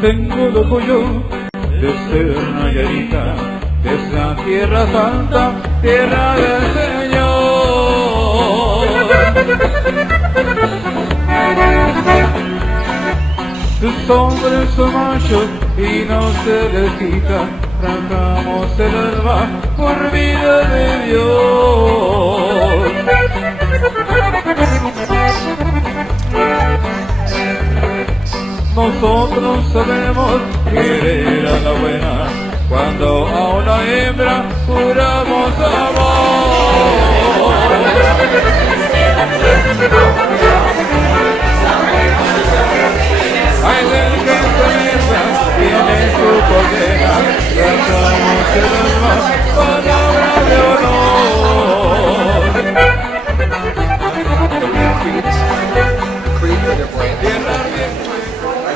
Tengo el orgullo de ser Nayarita, de esa tierra santa, tierra del Señor. Sus hombres son machos y no se les quita, tratamos el alma por vida de Dios. Nosotros sabemos querer a la buena, cuando a una hembra juramos amor. Ay, del que se mesa tiene su condena, tratamos el alma, palabra de honor.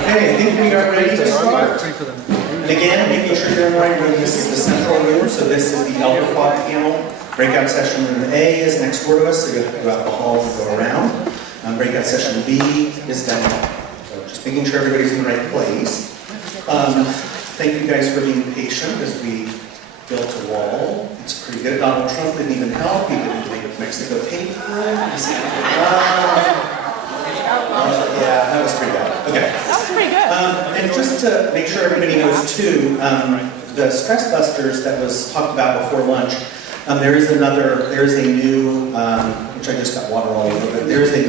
Okay, I think we are ready to start. And again, making sure you're in line, this is the central room, so this is the Elder Flock panel. Breakout session room A is next door to us, so you have to go out the hall and go around. Breakout session B is down there. So just making sure everybody's in the right place. Thank you guys for being patient as we built a wall. It's pretty good. Donald Trump didn't even help. He didn't make Mexico pay for it. Yeah, that was pretty bad. Okay. That was pretty good. And just to make sure everybody knows too, the stress busters that was talked about before lunch, there is a new, which I just got water all over, but there's a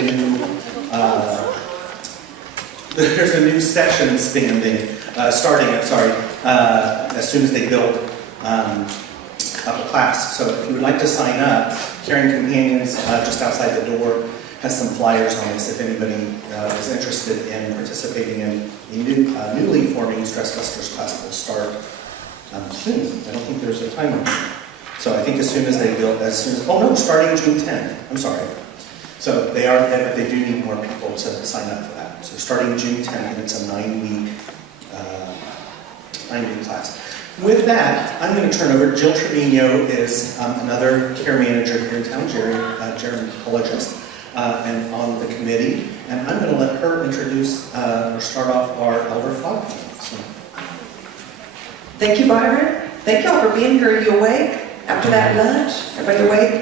new session starting, as soon as they build up a class. So if you would like to sign up, Caring Companions just outside the door has some flyers on this if anybody is interested in participating in the newly forming Stress Busters class that will start soon. I don't think there's a time limit. So I think as soon as they build, starting June 10th. I'm sorry. So they do need more people to sign up for that. So starting June 10th, and it's a 9-week class. With that, I'm going to turn over. Jill Trevino is another care manager here in town, gerontologist, and on the committee. And I'm going to let her introduce or start off our Elder Flock. So. Thank you, Byron. Thank y'all for being here. Are you awake after that lunch? Everybody awake?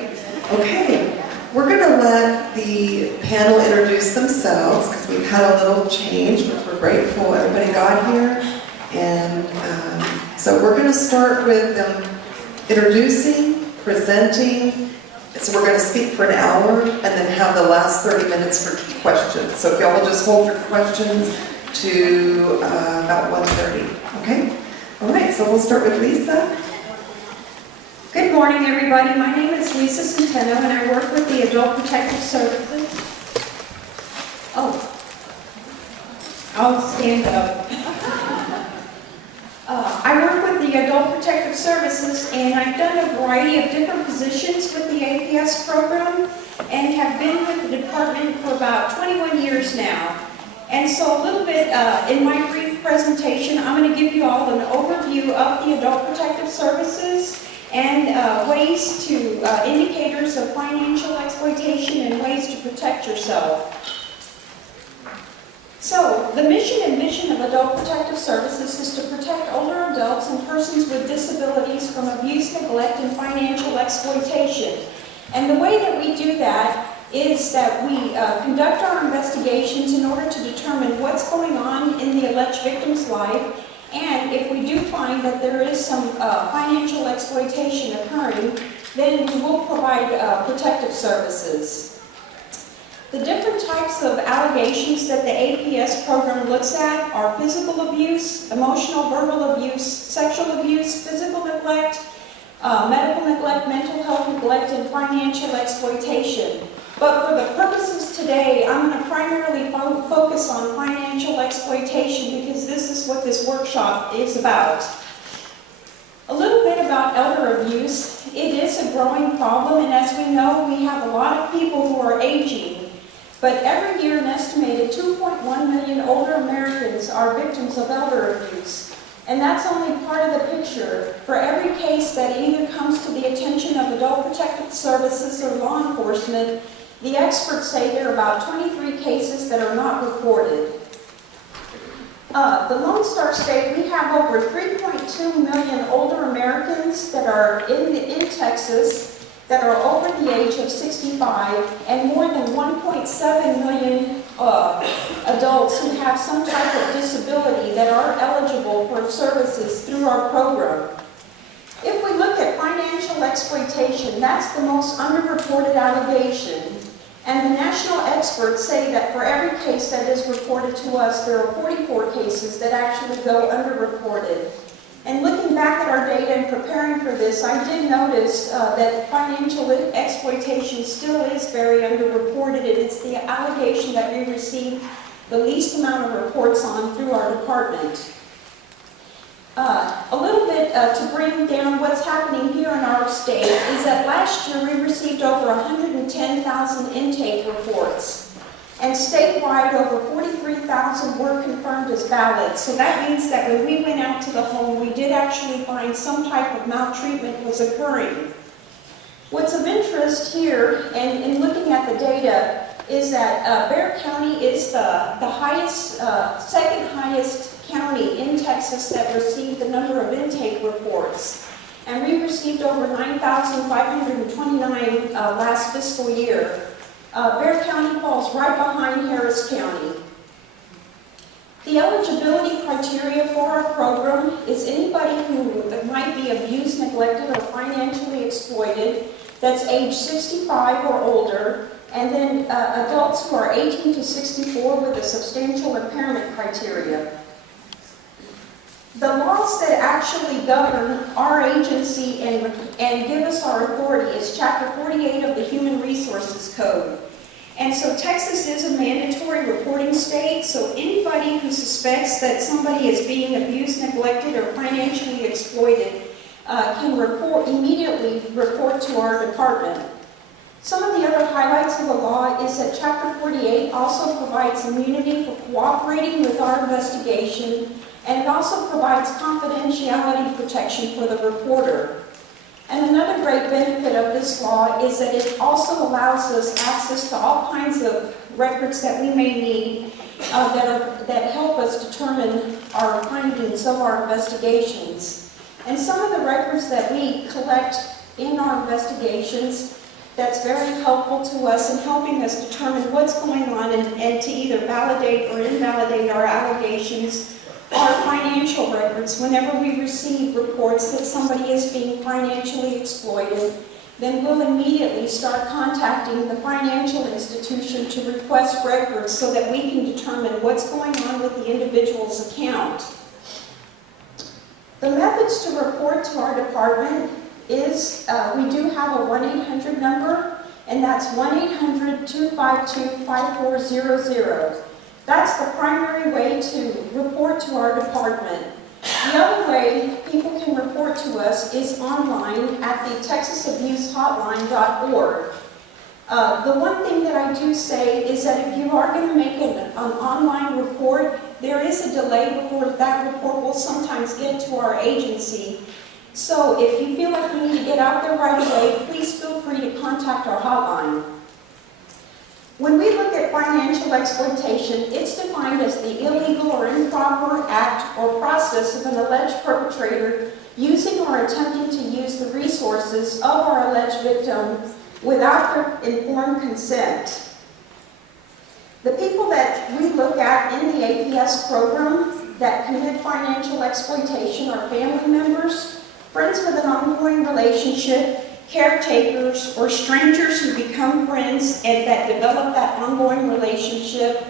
Okay. We're going to let the panel introduce themselves because we've had a little change, which we're grateful everybody got here. And so we're going to start with them introducing, presenting. So we're going to speak for an hour and then have the last 30 minutes for questions. So if y'all will just hold your questions to about 1:30. Okay? All right, so we'll start with Lisa. Good morning, everybody. My name is Lisa Senteno, and I work with the Adult Protective Services. Oh, I'll stand up. I work with the Adult Protective Services, and I've done a variety of different positions with the APS program, and have been with the department for about 21 years now. And so a little bit, in my brief presentation, I'm going to give you all an overview of the Adult Protective Services and indicators of financial exploitation and ways to protect yourself. So, the mission and vision of Adult Protective Services is to protect older adults and persons with disabilities from abuse, neglect, and financial exploitation. And the way that we do that is that we conduct our investigations in order to determine what's going on in the alleged victim's life, and if we do find that there is some financial exploitation occurring, then we will provide protective services. The different types of allegations that the APS program looks at are physical abuse, emotional, verbal abuse, sexual abuse, physical neglect, medical neglect, mental health neglect, and financial exploitation. But for the purposes today, I'm going to primarily focus on financial exploitation because this is what this workshop is about. A little bit about elder abuse. It is a growing problem, and as we know, we have a lot of people who are aging. But every year, an estimated 2.1 million older Americans are victims of elder abuse. And that's only part of the picture. For every case that either comes to the attention of Adult Protective Services or law enforcement, the experts say there are about 23 cases that are not reported. The Lone Star State, we have over 3.2 million older Americans that are in Texas that are over the age of 65, and more than 1.7 million adults who have some type of disability that are eligible for services through our program. If we look at financial exploitation, that's the most underreported allegation. And the national experts say that for every case that is reported to us, there are 44 cases that actually go underreported. And looking back at our data and preparing for this, I did notice that financial exploitation still is very underreported. It is the allegation that we receive the least amount of reports on through our department. A little bit to bring down what's happening here in our state is that last year we received over 110,000 intake reports, and statewide over 43,000 were confirmed as valid. So that means that when we went out to the home, we did actually find some type of maltreatment was occurring. What's of interest here, and in looking at the data, is that Bexar County is the highest, second highest county in Texas that received the number of intake reports. And we received over 9,529 last fiscal year. Bexar County falls right behind Harris County. The eligibility criteria for our program is anybody who might be abused, neglected, or financially exploited that's age 65 or older, and then adults who are 18 to 64 with a substantial impairment criteria. The laws that actually govern our agency and give us our authority is Chapter 48 of the Human Resources Code. And so Texas is a mandatory reporting state, so anybody who suspects that somebody is being abused, neglected, or financially exploited can immediately report to our department. Some of the other highlights of the law is that Chapter 48 also provides immunity for cooperating with our investigation, and it also provides confidentiality protection for the reporter. And another great benefit of this law is that it also allows us access to all kinds of records that we may need that help us determine our findings of our investigations. And some of the records that we collect in our investigations that's very helpful to us in helping us determine what's going on and to either validate or invalidate our allegations are financial records. Whenever we receive reports that somebody is being financially exploited, then we'll immediately start contacting the financial institution to request records so that we can determine what's going on with the individual's account. The methods to report to our department is we do have a 1-800 number, and that's 1-800-252-5400. That's the primary way to report to our department. The other way people can report to us is online at the texasabusehotline.org. The one thing that I do say is that if you are going to make an online report, there is a delay before that report will sometimes get to our agency. So if you feel like you need to get out there right away, please feel free to contact our hotline. When we look at financial exploitation, it's defined as the illegal or improper act or process of an alleged perpetrator using or attempting to use the resources of our alleged victim without their informed consent. The people that we look at in the APS program that commit financial exploitation are family members, friends with an ongoing relationship, caretakers, or strangers who become friends and that develop that ongoing relationship,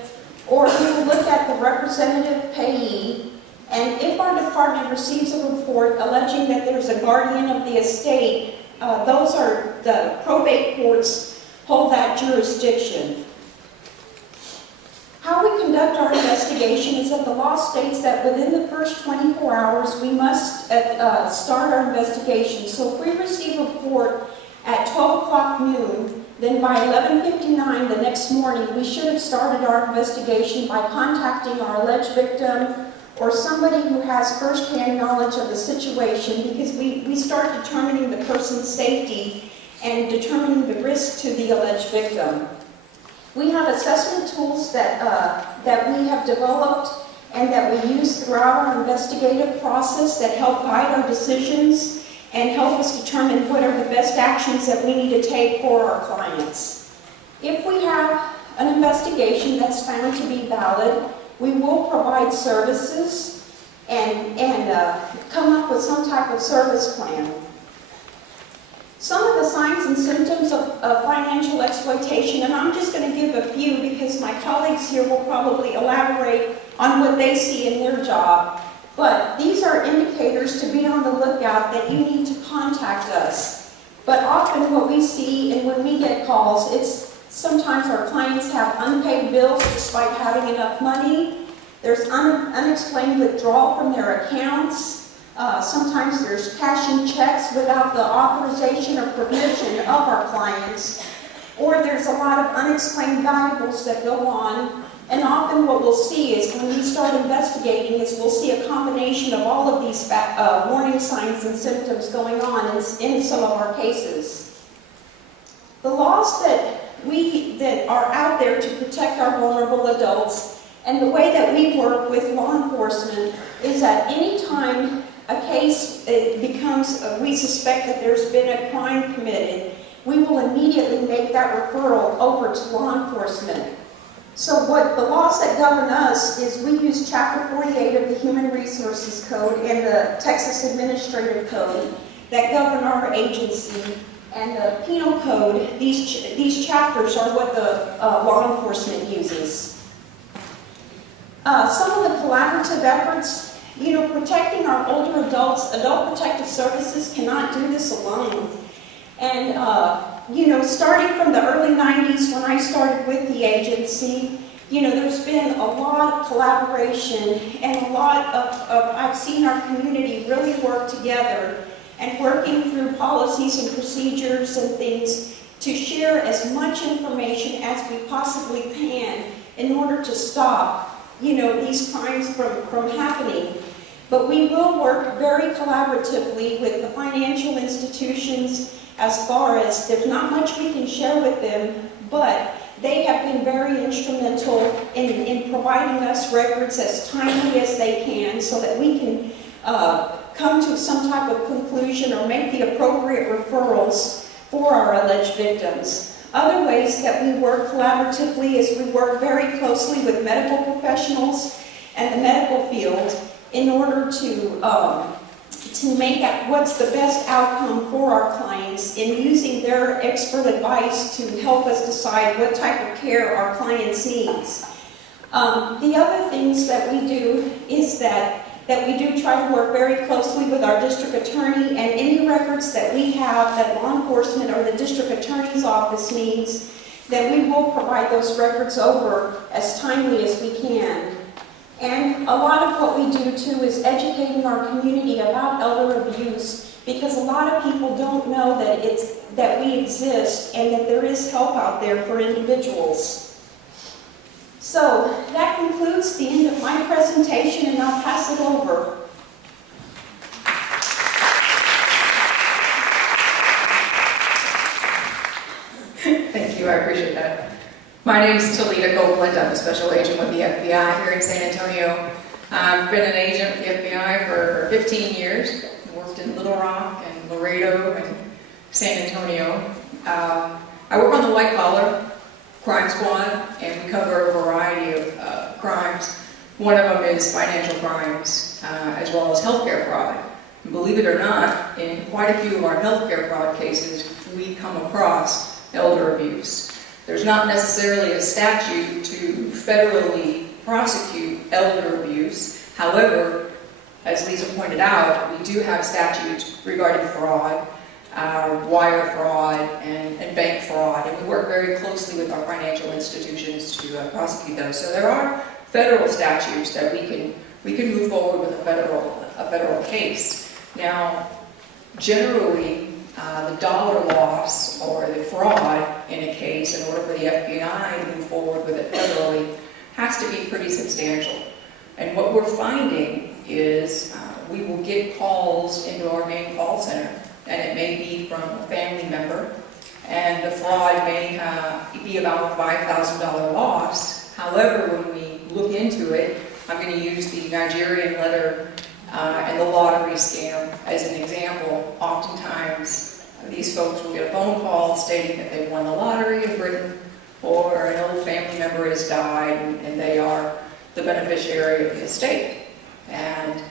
or we will look at the representative payee, and if our department receives a report alleging that there's a guardian of the estate, those are the probate courts hold that jurisdiction. How we conduct our investigation is that the law states that within the first 24 hours we must start our investigation. So if we receive a report at 12 o'clock noon, then by 11:59 the next morning we should have started our investigation by contacting our alleged victim or somebody who has first-hand knowledge of the situation, because we start determining the person's safety and determining the risk to the alleged victim. We have assessment tools that we have developed, and that we use throughout our investigative process that help guide our decisions and help us determine what are the best actions that we need to take for our clients. If we have an investigation that's found to be valid, we will provide services and come up with some type of service plan. Some of the signs and symptoms of financial exploitation, and I'm just going to give a few because my colleagues here will probably elaborate on what they see in their job, but these are indicators to be on the lookout that you need to contact us. But often what we see, and when we get calls, it's sometimes our clients have unpaid bills despite having enough money. There's unexplained withdrawal from their accounts. Sometimes there's cashing checks without the authorization or permission of our clients. Or there's a lot of unexplained valuables that go on. And often what we'll see is when we start investigating is we'll see a combination of all of these warning signs and symptoms going on in some of our cases. The laws that are out there to protect our vulnerable adults and the way that we work with law enforcement is that any time a case we suspect that there's been a crime committed, we will immediately make that referral over to law enforcement. So what the laws that govern us is we use Chapter 48 of the Human Resources Code and the Texas Administrative Code that govern our agency. And the Penal Code, these chapters are what the law enforcement uses. Some of the collaborative efforts, protecting our older adults, Adult Protective Services cannot do this alone. And, starting from the early 90s when I started with the agency, there's been a lot of collaboration and a lot of I've seen our community really work together and working through policies and procedures and things to share as much information as we possibly can in order to stop, these crimes from happening. But we will work very collaboratively with the financial institutions as far as there's not much we can share with them, but they have been very instrumental in providing us records as timely as they can so that we can come to some type of conclusion or make the appropriate referrals for our alleged victims. Other ways that we work collaboratively is we work very closely with medical professionals and the medical field in order to make what's the best outcome for our clients in using their expert advice to help us decide what type of care our clients needs. The other things that we do is that we do try to work very closely with our district attorney, and any records that we have that law enforcement or the district attorney's office needs, that we will provide those records over as timely as we can. And a lot of what we do too is educating our community about elder abuse, because a lot of people don't know that we exist and that there is help out there for individuals. So that concludes the end of my presentation, and I'll pass it over. Thank you, I appreciate that. My name is Talita Copeland. I'm a special agent with the FBI here in San Antonio. I've been an agent with the FBI for 15 years. I worked in Little Rock and Laredo and San Antonio. I work on the white collar crime squad, and we cover a variety of crimes. One of them is financial crimes, as well as healthcare fraud. And believe it or not, in quite a few of our healthcare fraud cases, we come across elder abuse. There's not necessarily a statute to federally prosecute elder abuse. However, as Lisa pointed out, we do have statutes regarding fraud, wire fraud, and bank fraud, and we work very closely with our financial institutions to prosecute those. So there are federal statutes that we can move forward with a federal case. Now, generally, the dollar loss or the fraud in a case, in order for the FBI to move forward with it federally, has to be pretty substantial. And what we're finding is we will get calls into our main call center, and it may be from a family member, and the fraud may be about a $5,000 loss. However, when we look into it, I'm going to use the Nigerian letter and the lottery scam as an example. Oftentimes, these folks will get a phone call stating that they've won the lottery in Britain, or an old family member has died and they are the beneficiary of the estate. And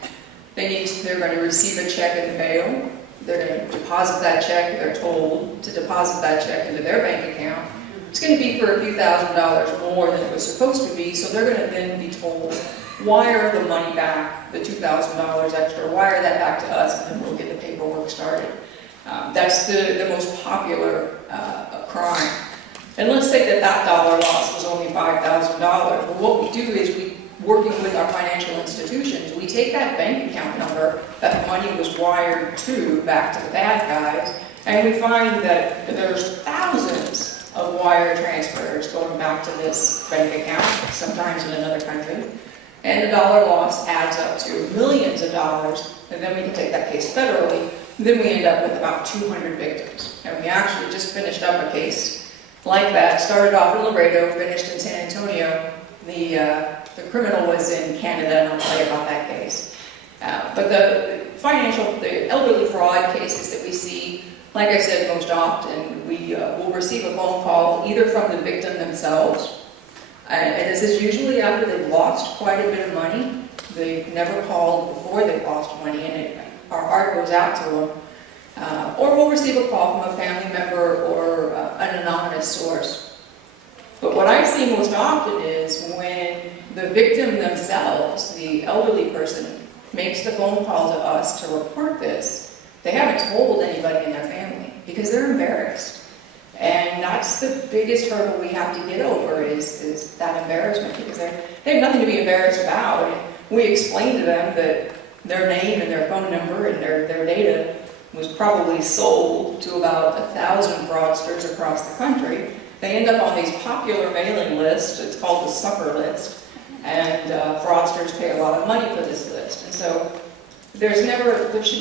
they're going to receive a check in the mail. They're going to deposit that check. They're told to deposit that check into their bank account. It's going to be for a few $1,000s more than it was supposed to be, so they're going to then be told, wire the money back, the $2,000 extra, wire that back to us, and then we'll get the paperwork started. That's the most popular crime. And let's say that dollar loss was only $5,000. Well, what we do is working with our financial institutions, we take that bank account number that the money was wired to back to the bad guys, and we find that there's thousands of wire transfers going back to this bank account, sometimes in another country, and the dollar loss adds up to millions of dollars, and then we can take that case federally, and then we end up with about 200 victims. And we actually just finished up a case like that, started off in Laredo, finished in San Antonio. The criminal was in Canada, and I'll tell you about that case. But the elderly fraud cases that we see, like I said, most often, we will receive a phone call either from the victim themselves, and this is usually after they've lost quite a bit of money. They've never called before they've lost money, and our heart goes out to them. Or we'll receive a call from a family member or an anonymous source. But what I see most often is when the victim themselves, the elderly person, makes the phone call to us to report this, they haven't told anybody in their family because they're embarrassed. And that's the biggest hurdle we have to get over is that embarrassment, because they have nothing to be embarrassed about. And we explain to them that their name and their phone number and their data was probably sold to about 1,000 fraudsters across the country. They end up on these popular mailing lists. It's called the sucker list, and fraudsters pay a lot of money for this list. And so there should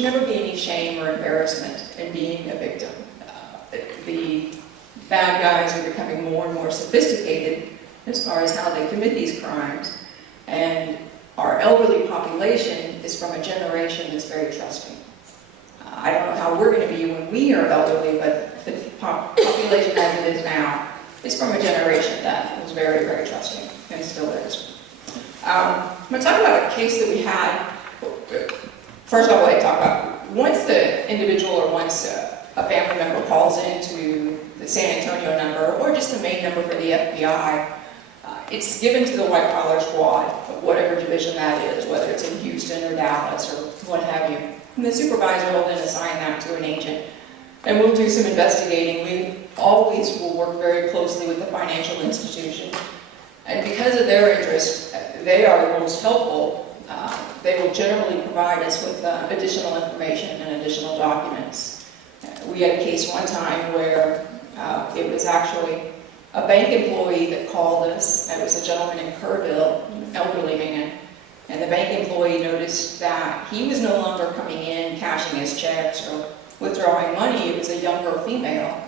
never be any shame or embarrassment in being a victim. The bad guys are becoming more and more sophisticated as far as how they commit these crimes, and our elderly population is from a generation that's very trusting. I don't know how we're going to be when we are elderly, but the population as it is now is from a generation that was very, very trusting, and still is. I'm going to talk about a case that we had. First of all, I talk about once the individual or once a family member calls into the San Antonio number or just the main number for the FBI, it's given to the white-collar squad of whatever division that is, whether it's in Houston or Dallas or what have you. And the supervisor will then assign that to an agent. And we'll do some investigating. We always will work very closely with the financial institution. And because of their interest, they are the most helpful. They will generally provide us with additional information and additional documents. We had a case one time where it was actually a bank employee that called us. It was a gentleman in Kerrville, an elderly man. And the bank employee noticed that he was no longer coming in, cashing his checks or withdrawing money. It was a younger female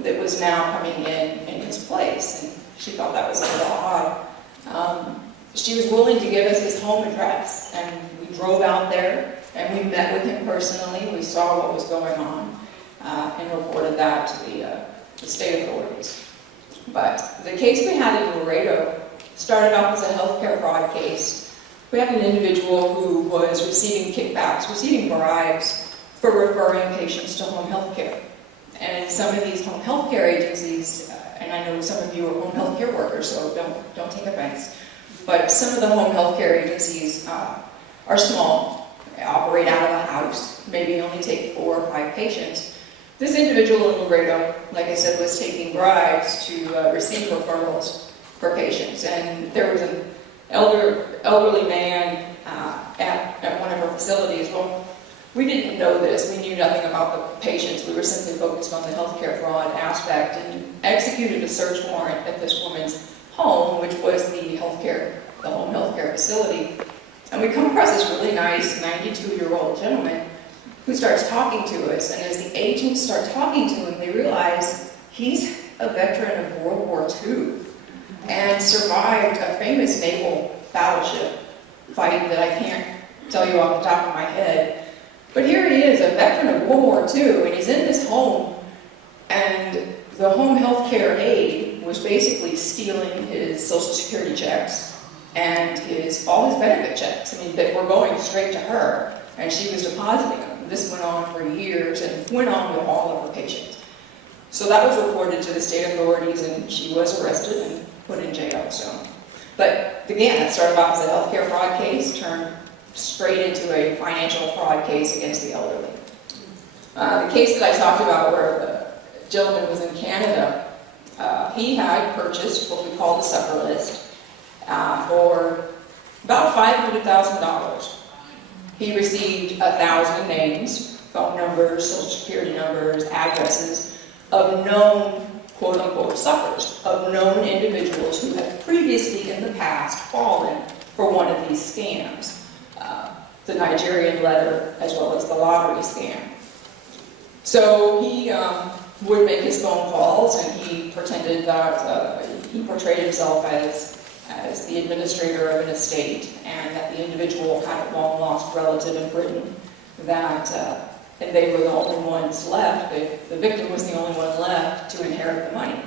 that was now coming in his place. And she thought that was a little odd. She was willing to give us his home address, and we drove out there and we met with him personally. We saw what was going on and reported that to the state authorities. But the case we had in Laredo started off as a healthcare fraud case. We had an individual who was receiving kickbacks, receiving bribes for referring patients to home health care. And some of these home health care agencies, and I know some of you are home health care workers, so don't take offense, but some of the home health care agencies are small. They operate out of a house, maybe only take 4 or 5 patients. This individual in Laredo, like I said, was taking bribes to receive referrals for patients. And there was an elderly man at one of our facilities. Well, we didn't know this. We knew nothing about the patients. We were simply focused on the healthcare fraud aspect and executed a search warrant at this woman's home, which was the home healthcare facility. And we come across this really nice 92-year-old gentleman who starts talking to us. And as the agents start talking to him, they realize he's a veteran of World War II and survived a famous naval battleship fight that I can't tell you off the top of my head. But here he is, a veteran of World War II, and he's in this home, and the home health care aide was basically stealing his Social Security checks and all his benefit checks. I mean, that were going straight to her, and she was depositing them. This went on for years and went on with all of her patients. So that was reported to the state authorities, and she was arrested and put in jail. But again, it started off as a healthcare fraud case, turned straight into a financial fraud case against the elderly. The case that I talked about where the gentleman was in Canada, he had purchased what we call the supper list for about $500,000. He received 1,000 names, phone numbers, social security numbers, addresses of known quote-unquote suffers, of known individuals who had previously in the past fallen for one of these scams. The Nigerian letter as well as the lottery scam. So he would make his phone calls, and he pretended that he portrayed himself as the administrator of an estate, and that the individual had a long-lost relative in Britain, and they were the only ones left, the victim was the only one left to inherit the money.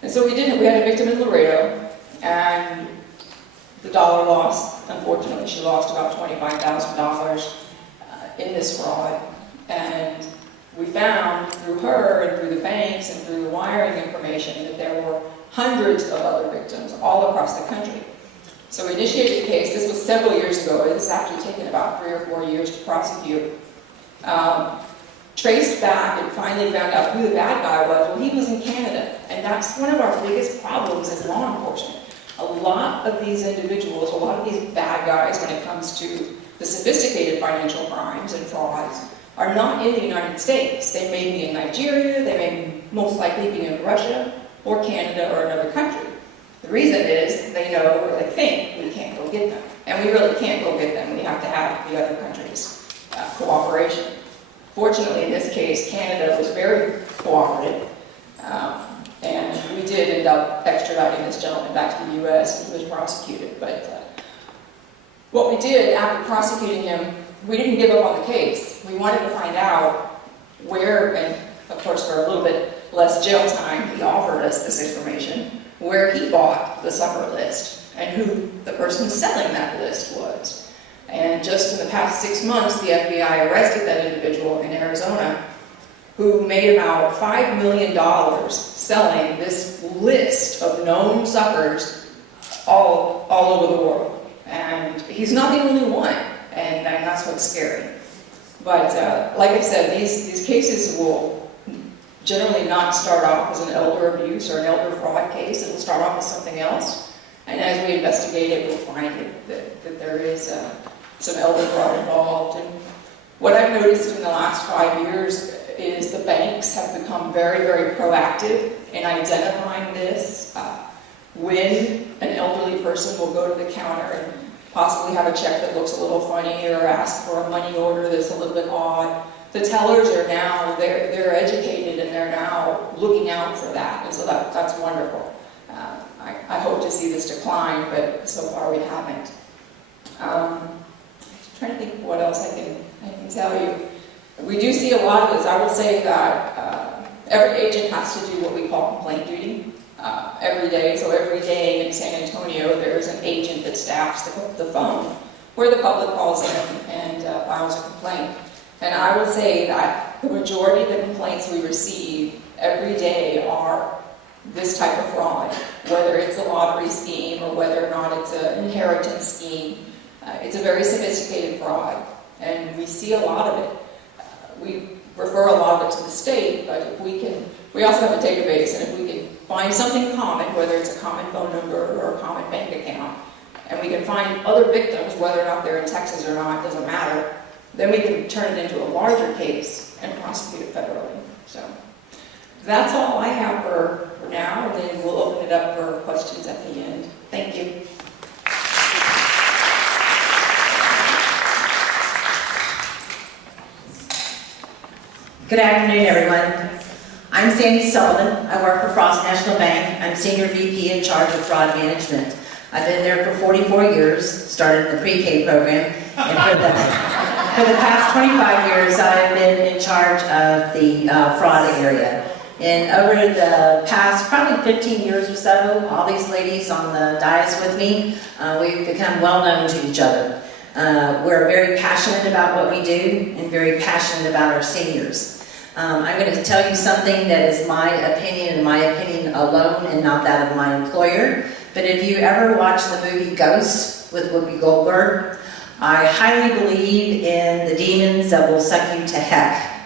And so we had a victim in Laredo, and the dollar loss, unfortunately, she lost about $25,000 in this fraud. And we found through her and through the banks and through the wiring information that there were hundreds of other victims all across the country. So we initiated the case. This was several years ago. This has actually taken about 3 or 4 years to prosecute. Traced back and finally found out who the bad guy was. Well, he was in Canada. And that's one of our biggest problems as law enforcement. A lot of these individuals, a lot of these bad guys when it comes to the sophisticated financial crimes and frauds are not in the United States. They may be in Nigeria, they may most likely be in Russia or Canada or another country. The reason is they know or they think we can't go get them. And we really can't go get them. We have to have the other countries' cooperation. Fortunately, in this case, Canada was very cooperative. And we did end up extraditing this gentleman back to the U.S. and he was prosecuted. But what we did after prosecuting him, we didn't give up on the case. We wanted to find out where, and of course for a little bit less jail time, he offered us this information, where he bought the supper list and who the person selling that list was. And just in the past 6 months, the FBI arrested that individual in Arizona who made about $5 million selling this list of known suckers all over the world. And he's not the only one, and that's what's scary. But like I said, these cases will generally not start off as an elder abuse or an elder fraud case. It will start off as something else. And as we investigate it, we'll find that there is some elder fraud involved. And what I've noticed in the last 5 years is the banks have become very, very proactive in identifying this. When an elderly person will go to the counter and possibly have a check that looks a little funny or ask for a money order that's a little bit odd, the tellers are now, they're educated and they're now looking out for that. And so that's wonderful. I hope to see this decline, but so far we haven't. I'm trying to think what else I can tell you. We do see a lot of this. I will say that every agent has to do what we call complaint duty every day. So every day in San Antonio, there's an agent that staffs the phone where the public calls in and files a complaint. And I will say that the majority of the complaints we receive every day are this type of fraud, whether it's a lottery scheme or whether or not it's an inheritance scheme. It's a very sophisticated fraud, and we see a lot of it. We refer a lot of it to the state, but if we also have a database, and if we can find something common, whether it's a common phone number or a common bank account, and we can find other victims, whether or not they're in Texas or not, doesn't matter, then we can turn it into a larger case and prosecute it federally. So that's all I have for now, and then we'll open it up for questions at the end. Thank you. Good afternoon, everyone. I'm Sandy Sullivan. I work for Frost National Bank. I'm Senior VP in charge of fraud management. I've been there for 44 years, started the pre-K program, and for the past 25 years, I've been in charge of the fraud area. And over the past probably 15 years or so, all these ladies on the dais with me, we've become well known to each other. We're very passionate about what we do and very passionate about our seniors. I'm going to tell you something that is my opinion and my opinion alone and not that of my employer. But if you ever watch the movie Ghost with Whoopi Goldberg, I highly believe in the demons that will suck you to heck.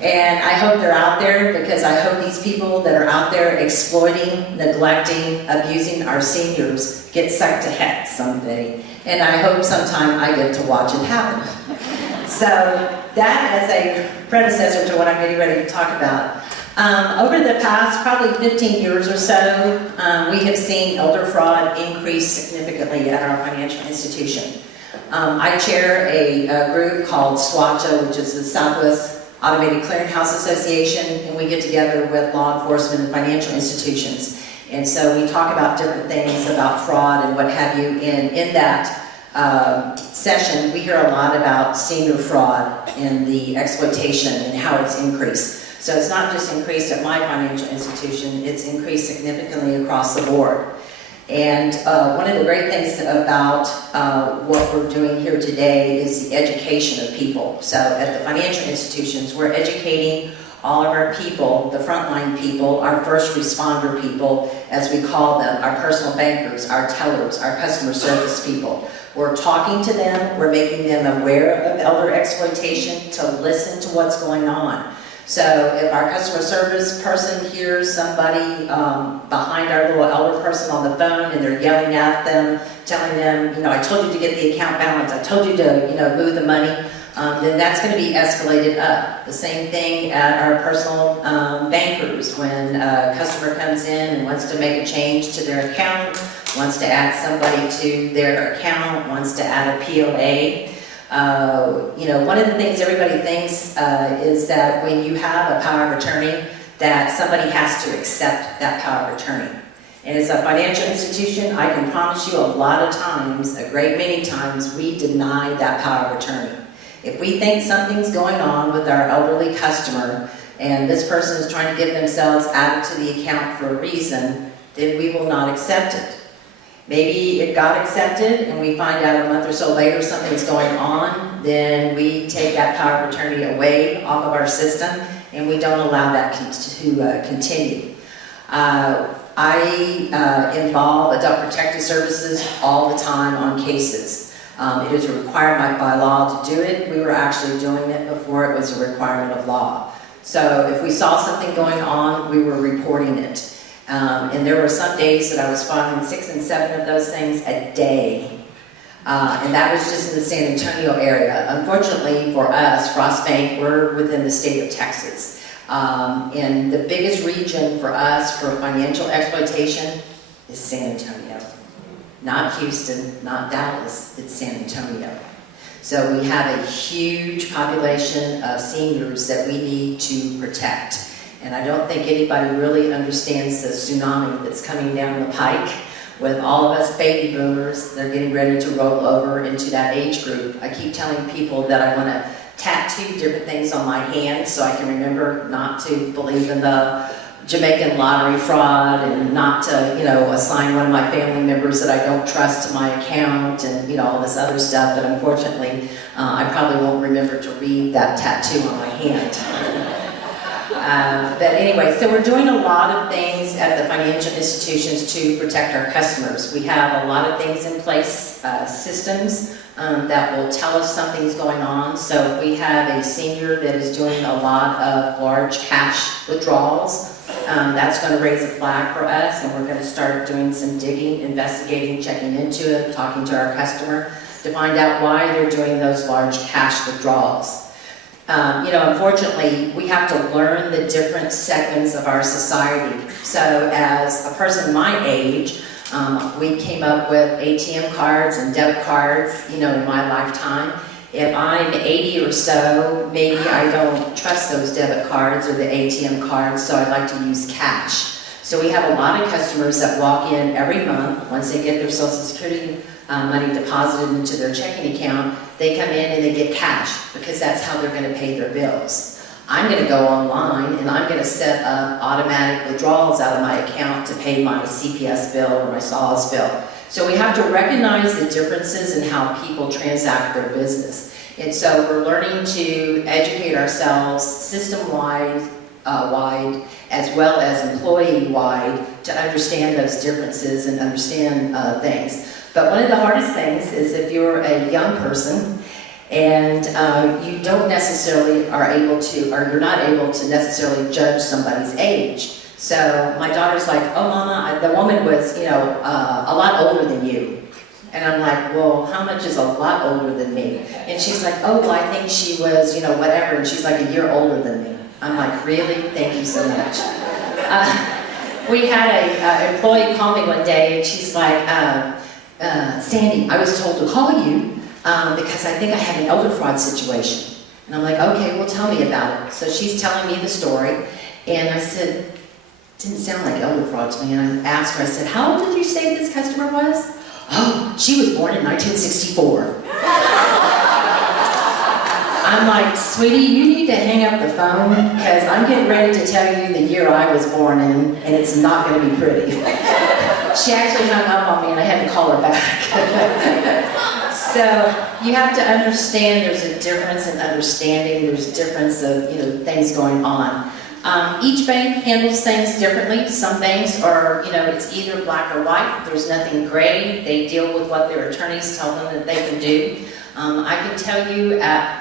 And I hope they're out there, because I hope these people that are out there exploiting, neglecting, abusing our seniors get sucked to heck someday. And I hope sometime I get to watch it happen. So that as a predecessor to what I'm getting ready to talk about. Over the past probably 15 years or so, we have seen elder fraud increase significantly at our financial institution. I chair a group called SWACHA, which is the Southwest Automated Clearinghouse Association, and we get together with law enforcement and financial institutions. And so we talk about different things about fraud and what have you. And in that session, we hear a lot about senior fraud and the exploitation and how it's increased. So it's not just increased at my financial institution, it's increased significantly across the board. And one of the great things about what we're doing here today is the education of people. So at the financial institutions, we're educating all of our people, the frontline people, our first responder people, as we call them, our personal bankers, our tellers, our customer service people. We're talking to them, we're making them aware of elder exploitation, to listen to what's going on. So if our customer service person hears somebody behind our little elder person on the phone and they're yelling at them, telling them, I told you to get the account balance, I told you to, move the money, then that's going to be escalated up. The same thing at our personal bankers. When a customer comes in and wants to make a change to their account, wants to add somebody to their account, wants to add a POA, one of the things everybody thinks is that when you have a power of attorney, that somebody has to accept that power of attorney. And as a financial institution, I can promise you a lot of times, a great many times, we deny that power of attorney. If we think something's going on with our elderly customer and this person is trying to get themselves added to the account for a reason, then we will not accept it. Maybe it got accepted and we find out a month or so later something's going on, then we take that power of attorney away off of our system and we don't allow that to continue. I involve adult protective services all the time on cases. It is required by law to do it. We were actually doing it before it was a requirement of law. So if we saw something going on, we were reporting it. And there were some days that I was filing 6 and 7 of those things a day. And that was just in the San Antonio area. Unfortunately for us, Frost Bank, we're within the state of Texas. And the biggest region for us for financial exploitation is San Antonio. Not Houston, not Dallas, it's San Antonio. So we have a huge population of seniors that we need to protect. And I don't think anybody really understands the tsunami that's coming down the pike with all of us baby boomers. They're getting ready to roll over into that age group. I keep telling people that I want to tattoo different things on my hands so I can remember not to believe in the Jamaican lottery fraud and not to, assign one of my family members that I don't trust to my account and, all this other stuff. But unfortunately, I probably won't remember to read that tattoo on my hand. But anyway, so we're doing a lot of things at the financial institutions to protect our customers. We have a lot of things in place, systems that will tell us something's going on. So if we have a senior that is doing a lot of large cash withdrawals, that's going to raise a flag for us, and we're going to start doing some digging, investigating, checking into it, talking to our customer to find out why they're doing those large cash withdrawals. Unfortunately, we have to learn the different segments of our society. So as a person my age, we came up with ATM cards and debit cards, in my lifetime. If I'm 80 or so, maybe I don't trust those debit cards or the ATM cards, so I like to use cash. So we have a lot of customers that walk in every month, once they get their Social Security money deposited into their checking account, they come in and they get cash, because that's how they're gonna pay their bills. I'm gonna go online and I'm gonna set up automatic withdrawals out of my account to pay my CPS bill or my SAWS bill. So we have to recognize the differences in how people transact their business. And so we're learning to educate ourselves system-wide, as well as employee-wide, to understand those differences and understand things. But one of the hardest things is if you're a young person and you don't necessarily are able to, or you're not able to necessarily judge somebody's age. So my daughter's like, oh mama, the woman was, a lot older than you. And I'm like, well, how much is a lot older than me? And she's like, oh, well, I think she was, whatever. And she's like a year older than me. I'm like, really? Thank you so much. We had an employee call me one day and she's like, Sandy, I was told to call you because I think I have an elder fraud situation. And I'm like, okay, well, tell me about it. So she's telling me the story. And I said, didn't sound like elder fraud to me. And I asked her, I said, how old did you say this customer was? Oh, she was born in 1964. I'm like, sweetie, you need to hang up the phone because I'm getting ready to tell you the year I was born in, and it's not going to be pretty. She actually hung up on me and I had to call her back. So you have to understand there's a difference in understanding, there's a difference of things going on. Each bank handles things differently. Some banks are, it's either black or white. There's nothing gray. They deal with what their attorneys tell them that they can do. I can tell you at,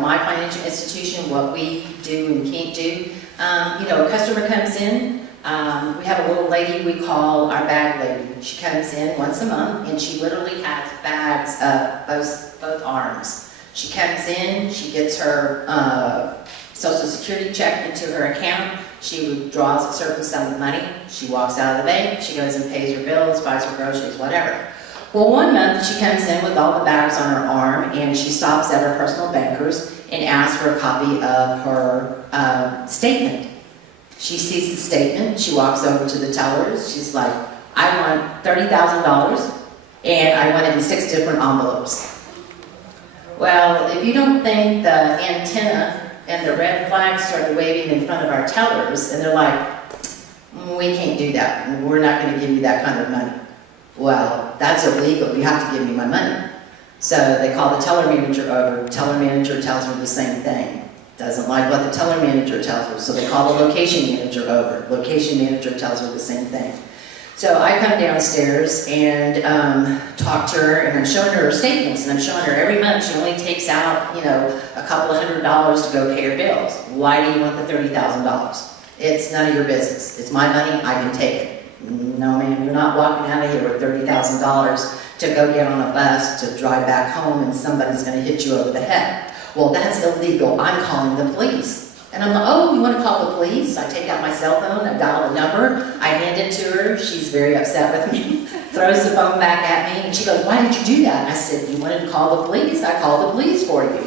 my financial institution what we do and can't do. A customer comes in. We have a little lady we call our bag lady. She comes in once a month and she literally has bags of both arms. She comes in, she gets her Social Security check into her account, she withdraws a certain sum of money, she walks out of the bank, she goes and pays her bills, buys her groceries, whatever. Well, one month she comes in with all the bags on her arm and she stops at her personal banker's and asks for a copy of her statement. She sees the statement, she walks over to the tellers, she's like, I want $30,000 and I want it in 6 different envelopes. Well, if you don't think the antenna and the red flag started waving in front of our tellers, and they're like, we can't do that. We're not going to give you that kind of money. Well, that's illegal. You have to give me my money. So they call the teller manager over. The teller manager tells her the same thing. Doesn't like what the teller manager tells her. So they call the location manager over. Location manager tells her the same thing. So I come downstairs and talk to her, and I'm showing her statements, and I'm showing her every month she only takes out, a couple of $100 to go pay her bills. Why do you want the $30,000? It's none of your business. It's my money, I can take it. No, ma'am, you're not walking out of here with $30,000 to go get on a bus to drive back home and somebody's going to hit you over the head. Well, that's illegal. I'm calling the police. And I'm like, oh, you want to call the police? I take out my cell phone, I dial the number, I hand it to her. She's very upset with me, throws the phone back at me, and she goes, why did you do that? And I said, you wanted to call the police? I called the police for you.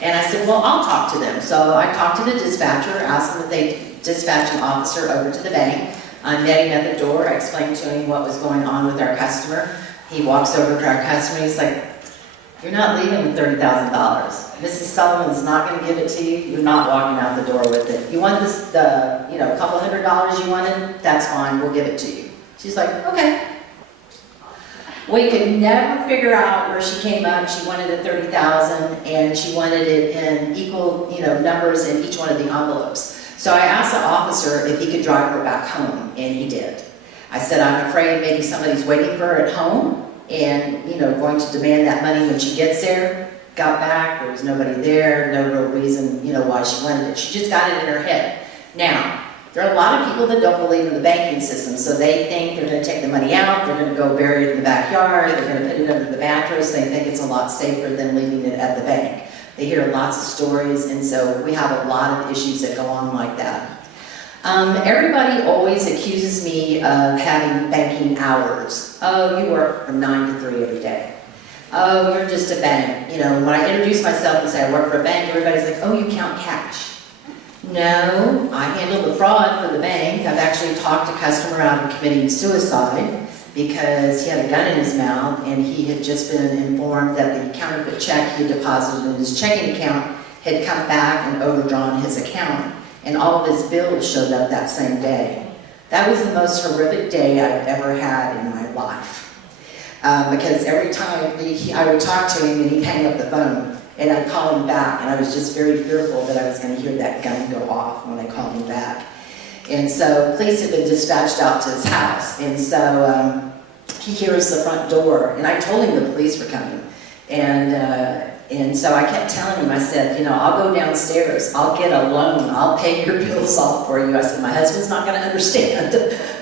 And I said, well, I'll talk to them. So I talked to the dispatcher, asked them if they dispatch an officer over to the bank. I met him at the door. I explained to him what was going on with our customer. He walks over to our customer. He's like, you're not leaving with $30,000. Mrs. Sullivan's not going to give it to you. You're not walking out the door with it. You want this, a couple $100 you wanted? That's fine. We'll give it to you. She's like, okay. We could never figure out where she came up. She wanted a $30,000 and she wanted it in equal, numbers in each one of the envelopes. So I asked the officer if he could drive her back home, and he did. I said, I'm afraid maybe somebody's waiting for her at home and, going to demand that money when she gets there. Got back, there was nobody there, no real reason, why she wanted it. She just got it in her head. Now, there are a lot of people that don't believe in the banking system, so they think they're going to take the money out, they're going to go bury it in the backyard, they're going to put it under the mattress, they think it's a lot safer than leaving it at the bank. They hear lots of stories, and so we have a lot of issues that go on like that. Everybody always accuses me of having banking hours. Oh, you work from 9 to 3 every day. Oh, you're just a bank. When I introduce myself and say I work for a bank, everybody's like, oh, you count cash. No, I handle the fraud for the bank. I've actually talked a customer out of committing suicide because he had a gun in his mouth and he had just been informed that the counterfeit check he deposited in his checking account had come back and overdrawn his account, and all of his bills showed up that same day. That was the most horrific day I've ever had in my life. Because every time I would talk to him and he'd hang up the phone, and I'd call him back, and I was just very fearful that I was going to hear that gun go off when I called him back. And so police had been dispatched out to his house, and so he hears the front door, and I told him the police were coming. And so I kept telling him, I said, you know, I'll go downstairs, I'll get a loan, I'll pay your bills off for you. I said, my husband's not going to understand,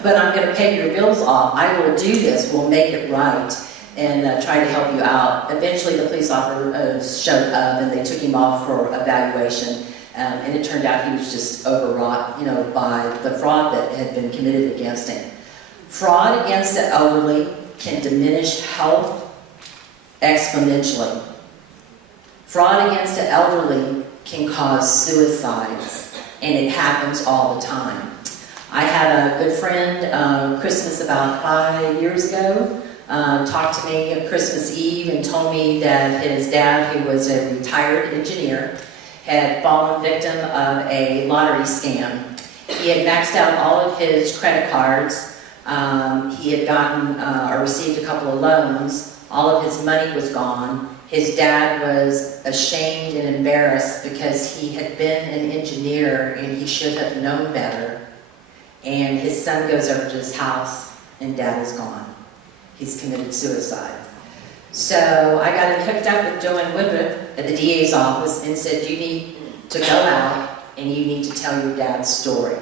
but I'm going to pay your bills off. I will do this, we'll make it right, and try to help you out. Eventually the police officer showed up and they took him off for evaluation, and it turned out he was just overwrought, you know, by the fraud that had been committed against him. Fraud against the elderly can diminish health exponentially. Fraud against the elderly can cause suicides, and it happens all the time. I had a good friend, Christmas about 5 years ago, talked to me on Christmas Eve and told me that his dad, who was a retired engineer, had fallen victim of a lottery scam. He had maxed out all of his credit cards. He had gotten or received a couple of loans. All of his money was gone. His dad was ashamed and embarrassed because he had been an engineer and he should have known better. And his son goes over to his house and dad is gone. He's committed suicide. So I got him hooked up with Joanne Woodruff at the DA's office and said, you need to go out and you need to tell your dad's story.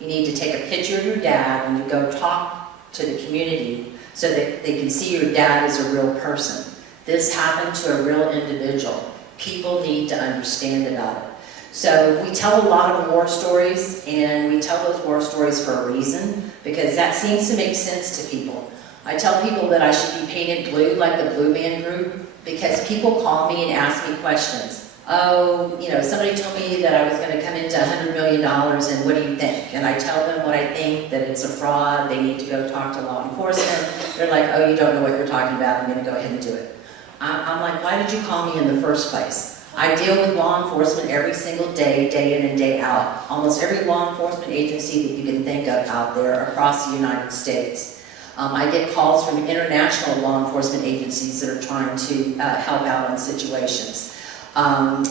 You need to take a picture of your dad and you go talk to the community so that they can see your dad as a real person. This happened to a real individual. People need to understand about it. So we tell a lot of war stories, and we tell those war stories for a reason, because that seems to make sense to people. I tell people that I should be painted blue like the Blue Man Group, because people call me and ask me questions. Oh, you know, somebody told me that I was going to come into $100 million, and what do you think? And I tell them what I think, that it's a fraud, they need to go talk to law enforcement. They're like, oh, you don't know what you're talking about, I'm going to go ahead and do it. I'm like, why did you call me in the first place? I deal with law enforcement every single day, day in and day out. Almost every law enforcement agency that you can think of out there across the United States. I get calls from international law enforcement agencies that are trying to help out on situations. I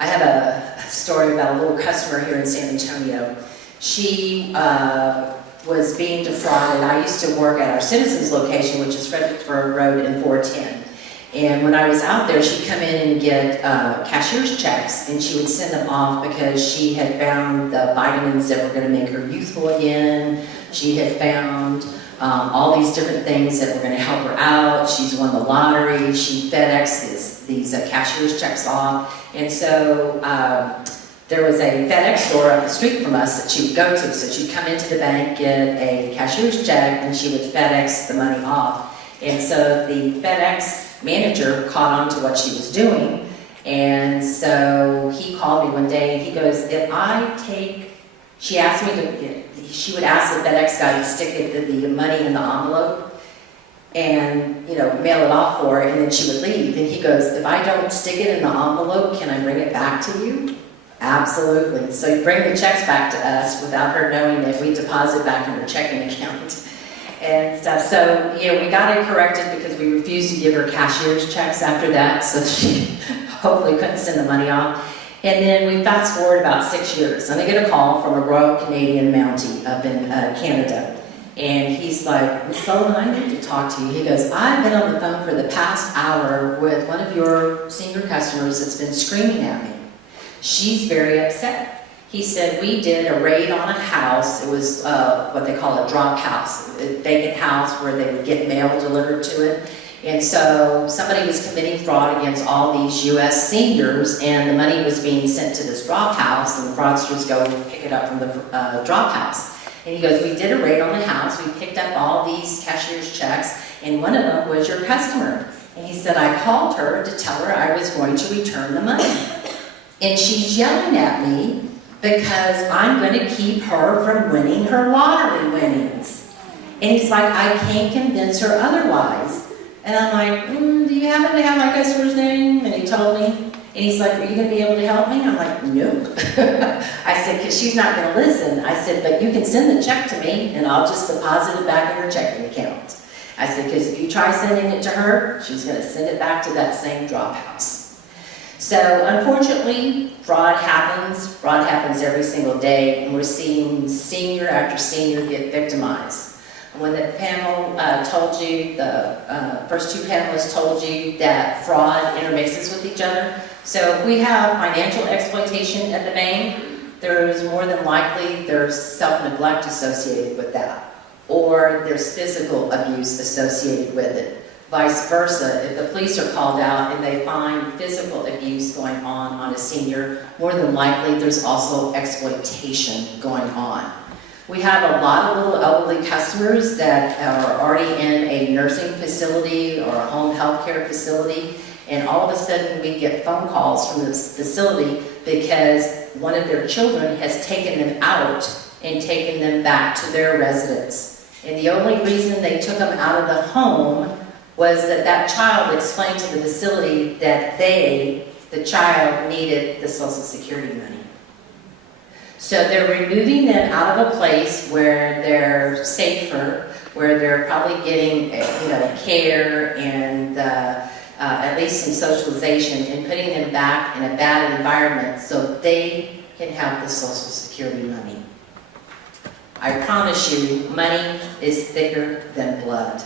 have a story about a little customer here in San Antonio. She was being defrauded. I used to work at our Citizens location, which is Fredericksburg Road and 410. And when I was out there, she'd come in and get cashier's checks, and she would send them off because she had found the vitamins that were going to make her youthful again. She had found all these different things that were going to help her out. She's won the lottery. She FedExed these cashier's checks off. And so there was a FedEx store up the street from us that she would go to. So she'd come into the bank, get a cashier's check, and she would FedEx the money off. And so the FedEx manager caught on to what she was doing, and so he called me one day and he goes, she asked me to, she would ask the FedEx guy to stick the money in the envelope and, you know, mail it off for her, and then she would leave. And he goes, if I don't stick it in the envelope, can I bring it back to you? Absolutely. So you bring the checks back to us without her knowing that we deposit back in her checking account. And stuff. So, you know, we got it corrected because we refused to give her cashier's checks after that, so she hopefully couldn't send the money off. And then we fast forward about 6 years, and I get a call from a Royal Canadian Mountie up in Canada. And he's like, Ms. Sullivan, I need to talk to you. He goes, I've been on the phone for the past hour with one of your senior customers that's been screaming at me. She's very upset. He said, we did a raid on a house. It was what they call a drop house, a vacant house where they would get mail delivered to it. And so somebody was committing fraud against all these U.S. seniors, and the money was being sent to this drop house, and the fraudsters go and pick it up from the drop house. And he goes, we did a raid on the house. We picked up all these cashier's checks, and one of them was your customer. And he said, I called her to tell her I was going to return the money. And she's yelling at me because I'm going to keep her from winning her lottery winnings. And he's like, I can't convince her otherwise. And I'm like, do you happen to have my customer's name? And he told me. And he's like, are you going to be able to help me? I'm like, nope. I said, because she's not going to listen. I said, but you can send the check to me and I'll just deposit it back in her checking account. I said, because if you try sending it to her, she's going to send it back to that same drop house. So unfortunately, fraud happens every single day, and we're seeing senior after senior get victimized. When the panel told you, the first two panelists told you that fraud intermixes with each other. So if we have financial exploitation at the bank, there's more than likely there's self-neglect associated with that, or there's physical abuse associated with it. Vice versa, if the police are called out and they find physical abuse going on a senior, more than likely there's also exploitation going on. We have a lot of little elderly customers that are already in a nursing facility or a home health care facility, and all of a sudden we get phone calls from this facility because one of their children has taken them out and taken them back to their residence. And the only reason they took them out of the home was that that child explained to the facility that the child needed the Social Security money. So they're removing them out of a place where they're safer, where they're probably getting care and at least some socialization, and putting them back in a bad environment so they can have the Social Security money. I promise you, money is thicker than blood.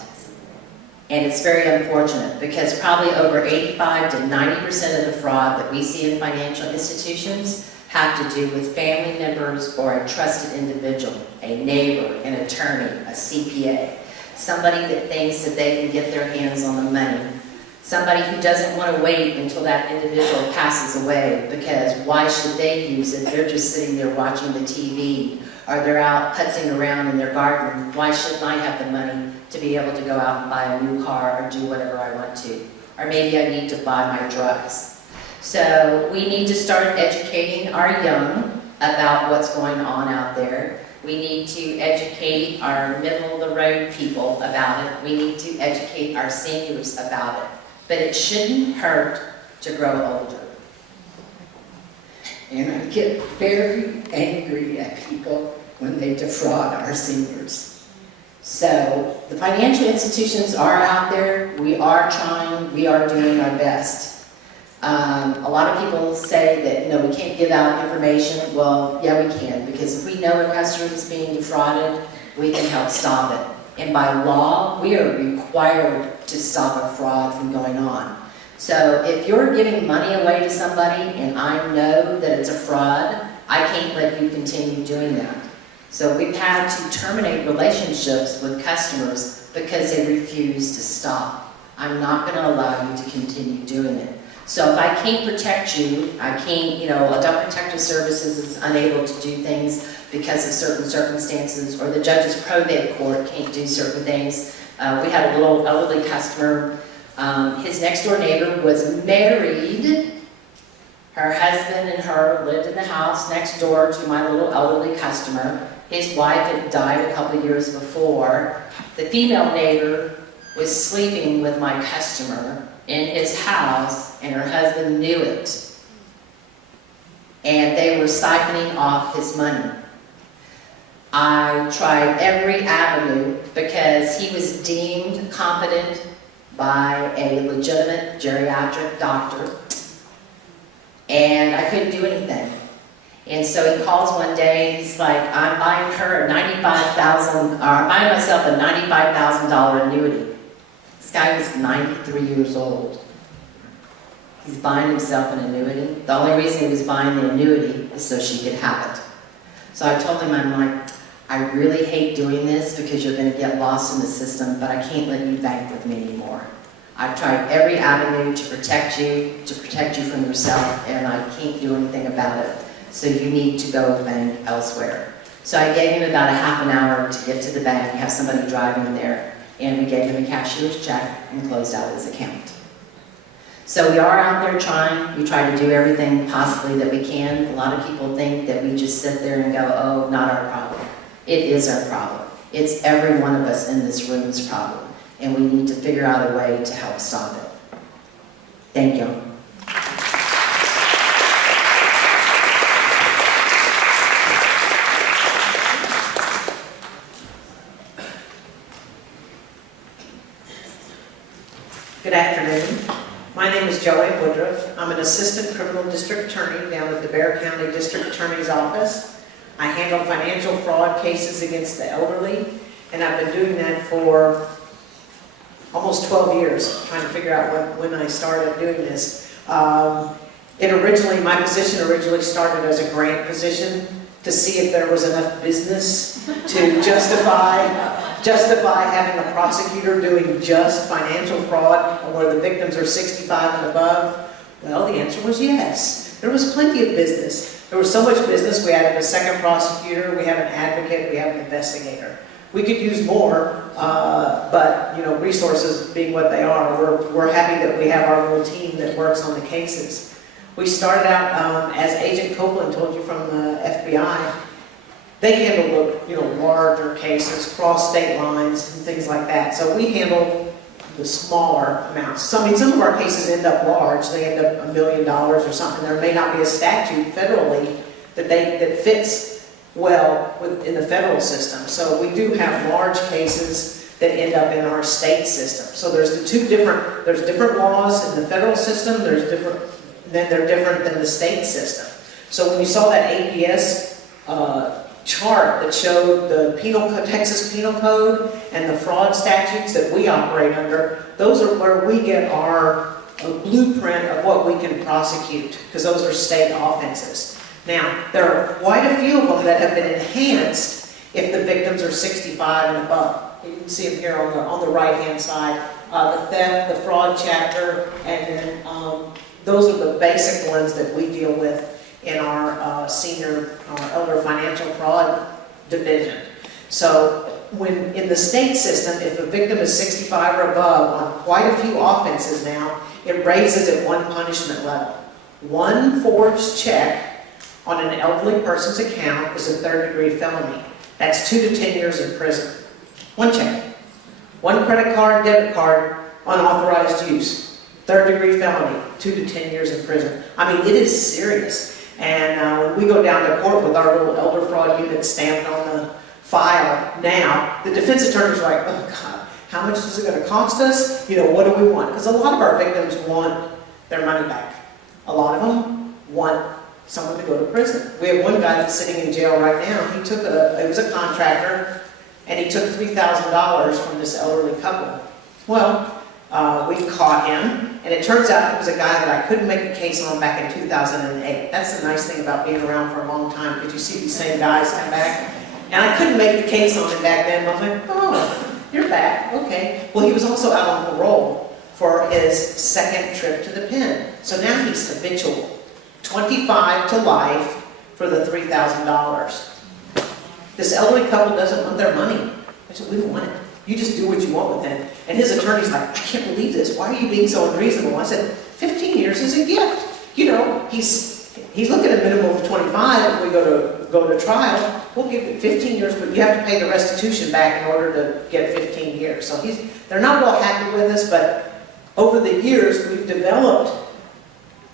And it's very unfortunate because probably over 85 to 90% of the fraud that we see in financial institutions have to do with family members or a trusted individual, a neighbor, an attorney, a CPA, somebody that thinks that they can get their hands on the money, somebody who doesn't want to wait until that individual passes away, because why should they use it? They're just sitting there watching the TV, or they're out putzing around in their garden. Why shouldn't I have the money to be able to go out and buy a new car or do whatever I want to? Or maybe I need to buy my drugs. So we need to start educating our young about what's going on out there. We need to educate our middle-of-the-road people about it. We need to educate our seniors about it. But it shouldn't hurt to grow older. And I get very angry at people when they defraud our seniors. So the financial institutions are out there. We are trying. We are doing our best. A lot of people say that we can't give out information. Well, yeah, we can, because if we know a customer is being defrauded, we can help stop it. And by law, we are required to stop a fraud from going on. So if you're giving money away to somebody and I know that it's a fraud, I can't let you continue doing that. So we've had to terminate relationships with customers because they refuse to stop. I'm not going to allow you to continue doing it. So if I can't protect you, I can't, Adult Protective Services is unable to do things because of certain circumstances, or the judge's probate court can't do certain things. We had a little elderly customer. His next door neighbor was married. Her husband and her lived in the house next door to my little elderly customer. His wife had died a couple of years before. The female neighbor was sleeping with my customer in his house, and her husband knew it. And they were siphoning off his money. I tried every avenue because he was deemed competent by a legitimate geriatric doctor, and I couldn't do anything. And so he calls one day, he's like, I'm buying myself a $95,000 annuity. This guy was 93 years old. He's buying himself an annuity. The only reason he was buying the annuity is so she could have it. So I told him, I'm like, I really hate doing this because you're going to get lost in the system, but I can't let you bank with me anymore. I've tried every avenue to protect you from yourself, and I can't do anything about it. So you need to go bank elsewhere. So I gave him about a half an hour to get to the bank, have somebody drive him there, and we gave him a cashier's check and closed out his account. So we are out there trying. We try to do everything possibly that we can. A lot of people think that we just sit there and go, oh, not our problem. It is our problem. It's every one of us in this room's problem. And we need to figure out a way to help solve it. Thank you. Good afternoon. My name is Joanne Woodruff. I'm an assistant criminal district attorney down at the Bexar County District Attorney's Office. I handle financial fraud cases against the elderly, and I've been doing that for almost 12 years, trying to figure out when I started doing this. My position originally started as a grant position to see if there was enough business to justify having a prosecutor doing just financial fraud where the victims are 65 and above. Well, the answer was yes. There was plenty of business. There was so much business, we added a second prosecutor, we have an advocate, we have an investigator. We could use more, but resources being what they are, we're happy that we have our little team that works on the cases. We started out, as Agent Copeland told you from the FBI, they handle the larger cases, cross state lines and things like that. So we handle the smaller amounts. Some of our cases end up large. They end up $1 million or something. There may not be a statute federally that fits well in the federal system. So we do have large cases that end up in our state system. So there's different laws in the federal system. They're different than the state system. So when you saw that APS chart that showed the Texas Penal Code and the fraud statutes that we operate under, those are where we get our blueprint of what we can prosecute, because those are state offenses. Now, there are quite a few of them that have been enhanced if the victims are 65 and above. You can see them here on the right-hand side. The theft, the fraud chapter, and then those are the basic ones that we deal with in our senior elder financial fraud division. So when in the state system, if a victim is 65 or above on quite a few offenses now, it raises at one punishment level. One forged check on an elderly person's account is a third-degree felony. That's 2 to 10 years in prison. One check. One credit card, debit card, unauthorized use. Third-degree felony, 2 to 10 years in prison. I mean, it is serious. And when we go down to court with our little elder fraud unit stamped on the file now, the defense attorneys are like, oh God, how much is it going to cost us? What do we want? Because a lot of our victims want their money back. A lot of them want someone to go to prison. We have one guy that's sitting in jail right now. It was a contractor, and he took $3,000 from this elderly couple. Well, we caught him, and it turns out he was a guy that I couldn't make a case on back in 2008. That's the nice thing about being around for a long time, because you see these same guys come back. And I couldn't make the case on him back then, but I was like, oh, you're back, okay. Well, he was also out on parole for his second trip to the pen. So now he's habitual. 25 to life for the $3,000. This elderly couple doesn't want their money. I said, we don't want it. You just do what you want with it. And his attorney's like, I can't believe this. Why are you being so unreasonable? I said, 15 years is a gift. He's looking at a minimum of 25 if we go to trial. We'll give it 15 years, but you have to pay the restitution back in order to get 15 years. So they're not real happy with us, but over the years, we've developed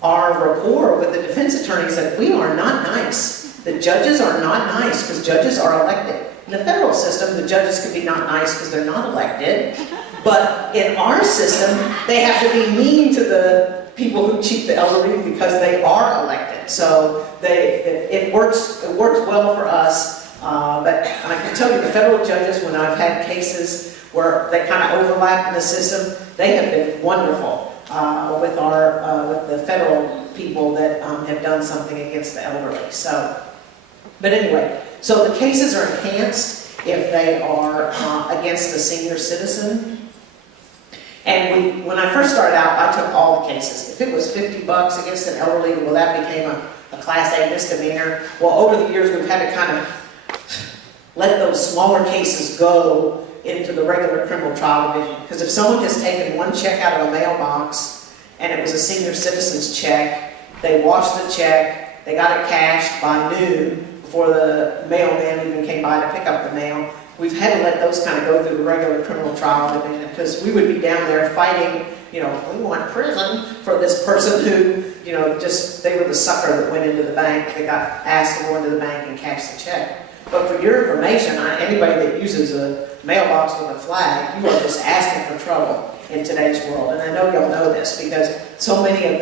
our rapport with the defense attorneys that we are not nice. The judges are not nice because judges are elected. In the federal system, the judges can be not nice because they're not elected. But in our system, they have to be mean to the people who cheat the elderly because they are elected. So it works well for us. But I can tell you, the federal judges, when I've had cases where they kind of overlap in the system, they have been wonderful with the federal people that have done something against the elderly. But anyway, so the cases are enhanced if they are against a senior citizen. And when I first started out, I took all the cases. If it was $50 against an elderly, well, that became a Class A misdemeanor. Well, over the years, we've had to kind of let those smaller cases go into the regular criminal trial division. Because if someone has taken one check out of a mailbox and it was a senior citizen's check. They washed the check, they got it cashed by noon before the mailman even came by to pick up the mail. We've had to let those kind of go through the regular criminal trial division because we would be down there fighting, we want prison for this person who, they were the sucker that went into the bank. They got asked to go into the bank and cash the check. But for your information, anybody that uses a mailbox with a flag, you are just asking for trouble in today's world. And I know y'all know this because so many of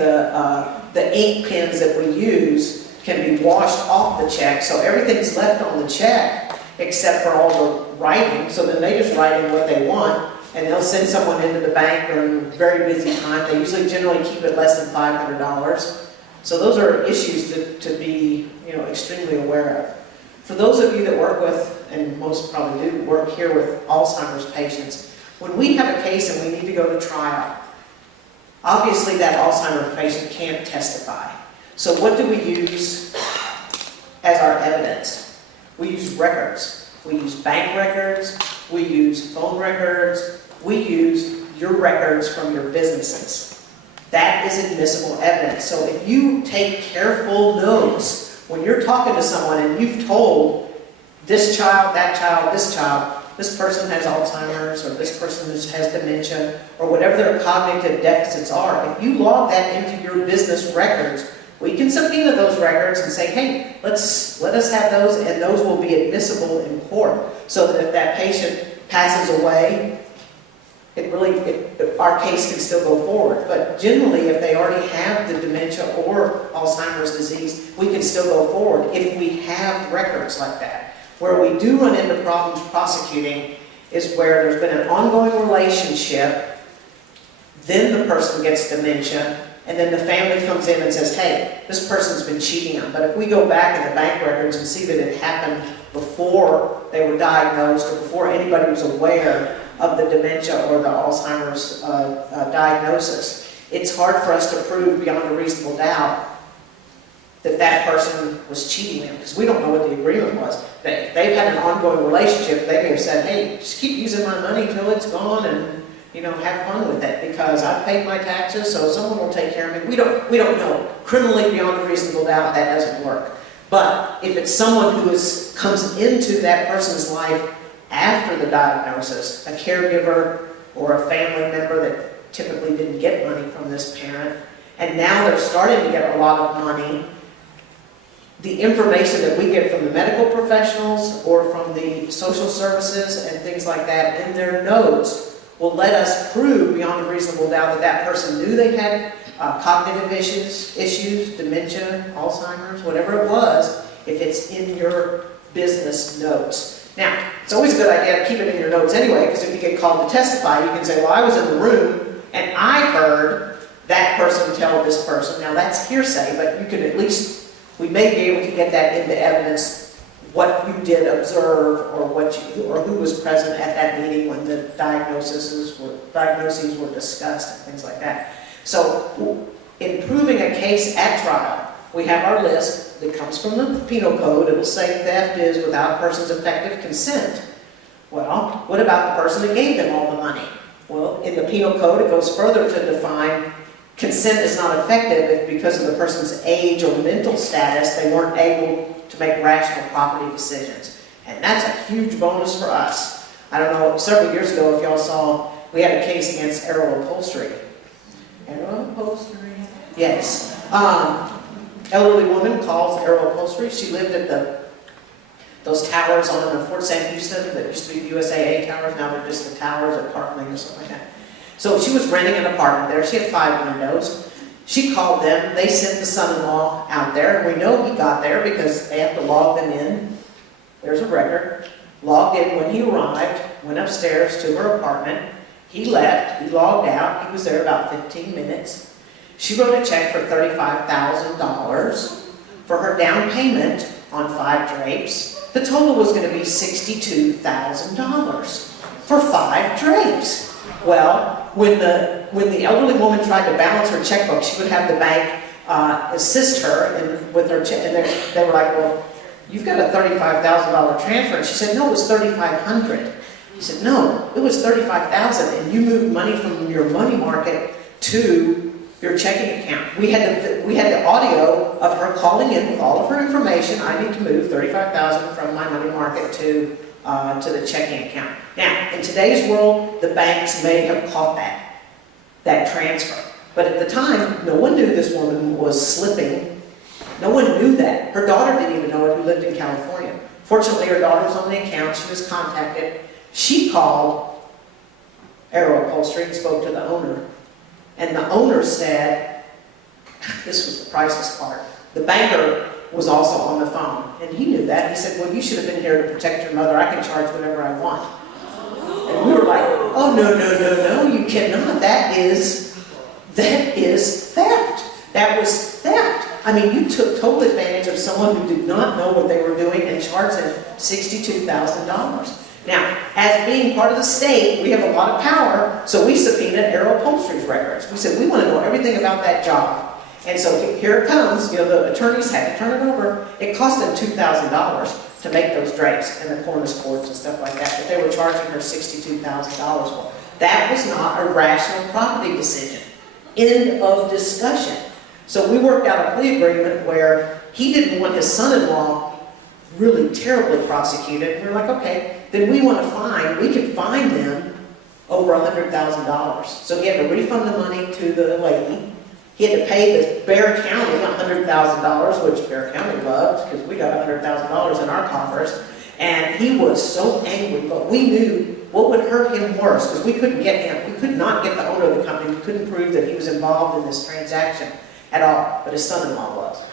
the ink pens that we use can be washed off the check, so everything's left on the check except for all the writing. So then they just write in what they want, and they'll send someone into the bank during a very busy time. They usually generally keep it less than $500. So those are issues to be extremely aware of. For those of you that work with, and most probably do, work here with Alzheimer's patients, when we have a case and we need to go to trial, obviously that Alzheimer's patient can't testify. So what do we use as our evidence? We use records. We use bank records, we use phone records, we use your records from your businesses. That is admissible evidence. So if you take careful notes when you're talking to someone and you've told this child, that child, this person has Alzheimer's, or this person has dementia, or whatever their cognitive deficits are, if you log that into your business records, we can subpoena those records and say, hey, let us have those, and those will be admissible in court, so that if that patient passes away, our case can still go forward. But generally, if they already have the dementia or Alzheimer's disease, we can still go forward if we have records like that. Where we do run into problems prosecuting is where there's been an ongoing relationship, then the person gets dementia, and then the family comes in and says, hey, this person's been cheating them. But if we go back in the bank records and see that it happened before they were diagnosed or before anybody was aware of the dementia or the Alzheimer's diagnosis, it's hard for us to prove beyond a reasonable doubt that that person was cheating them, because we don't know what the agreement was. If they've had an ongoing relationship, they may have said, hey, just keep using my money till it's gone, and have fun with it, because I've paid my taxes, so someone will take care of me. We don't know. Criminally, beyond a reasonable doubt, that doesn't work. But if it's someone who comes into that person's life after the diagnosis, a caregiver or a family member that typically didn't get money from this parent, and now they're starting to get a lot of money, the information that we get from the medical professionals or from the social services and things like that in their notes will let us prove beyond a reasonable doubt that that person knew they had cognitive issues, dementia, Alzheimer's, whatever it was, if it's in your business notes. Now, it's always a good idea to keep it in your notes anyway, because if you get called to testify, you can say, well, I was in the room and I heard that person tell this person. Now, that's hearsay, but you can at least, we may be able to get that into evidence, what you did observe, or who was present at that meeting when the diagnoses were discussed and things like that. So, in proving a case at trial, we have our list that comes from the penal code. It'll say theft is without a person's effective consent. Well, what about the person that gave them all the money? Well, in the penal code, it goes further to define consent is not effective if because of the person's age or mental status, they weren't able to make rational property decisions. And that's a huge bonus for us. I don't know, several years ago, if y'all saw, we had a case against Arrow Upholstery. Arrow Upholstery? Yes. Elderly woman calls Arrow Upholstery. She lived at those towers on Fort St. Houston that used to be the USAA towers. Now they're just the towers at Parkland or something like that. So she was renting an apartment there. She had 5 windows. She called them. They sent the son-in-law out there. And we know he got there because they have to log them in. There's a record. Logged in when he arrived, went upstairs to her apartment. He left. He logged out. He was there about 15 minutes. She wrote a check for $35,000 for her down payment on 5 drapes. The total was going to be $62,000 for 5 drapes. Well, when the elderly woman tried to balance her checkbook, she would have the bank assist her with her check, and they were like, well, you've got a $35,000 transfer. And she said, no, it was $3,500. He said, no, it was $35,000, and you moved money from your money market to your checking account. We had the audio of her calling in with all of her information. I need to move $35,000 from my money market to the checking account. Now, in today's world, the banks may have caught that transfer. But at the time, no one knew this woman was slipping. No one knew that. Her daughter didn't even know it, who lived in California. Fortunately, her daughter was on the account. She was contacted. She called Arrow Upholstery and spoke to the owner. And the owner said, this was the priceless part, the banker was also on the phone. And he knew that. He said, well, you should have been here to protect your mother. I can charge whatever I want. And we were like, oh, no, you cannot. That is theft. That was theft. I mean, you took total advantage of someone who did not know what they were doing and charged them $62,000. Now, as being part of the state, we have a lot of power, so we subpoenaed Arrow Upholstery's records. We said, we want to know everything about that job. And so here it comes, the attorneys had to turn it over. It cost them $2,000 to make those drapes and the cornice boards and stuff like that, but they were charging her $62,000 for. That was not a rational property decision. End of discussion. So we worked out a plea agreement where he didn't want his son-in-law really terribly prosecuted. We were like, okay, then we could fine them over $100,000. So he had to refund the money to the lady. He had to pay the Bexar County $100,000, which Bexar County loved, because we got $100,000 in our coffers. And he was so angry, but we knew what would hurt him worse, because we couldn't get him. We could not get the owner of the company. We couldn't prove that he was involved in this transaction at all, but his son-in-law was.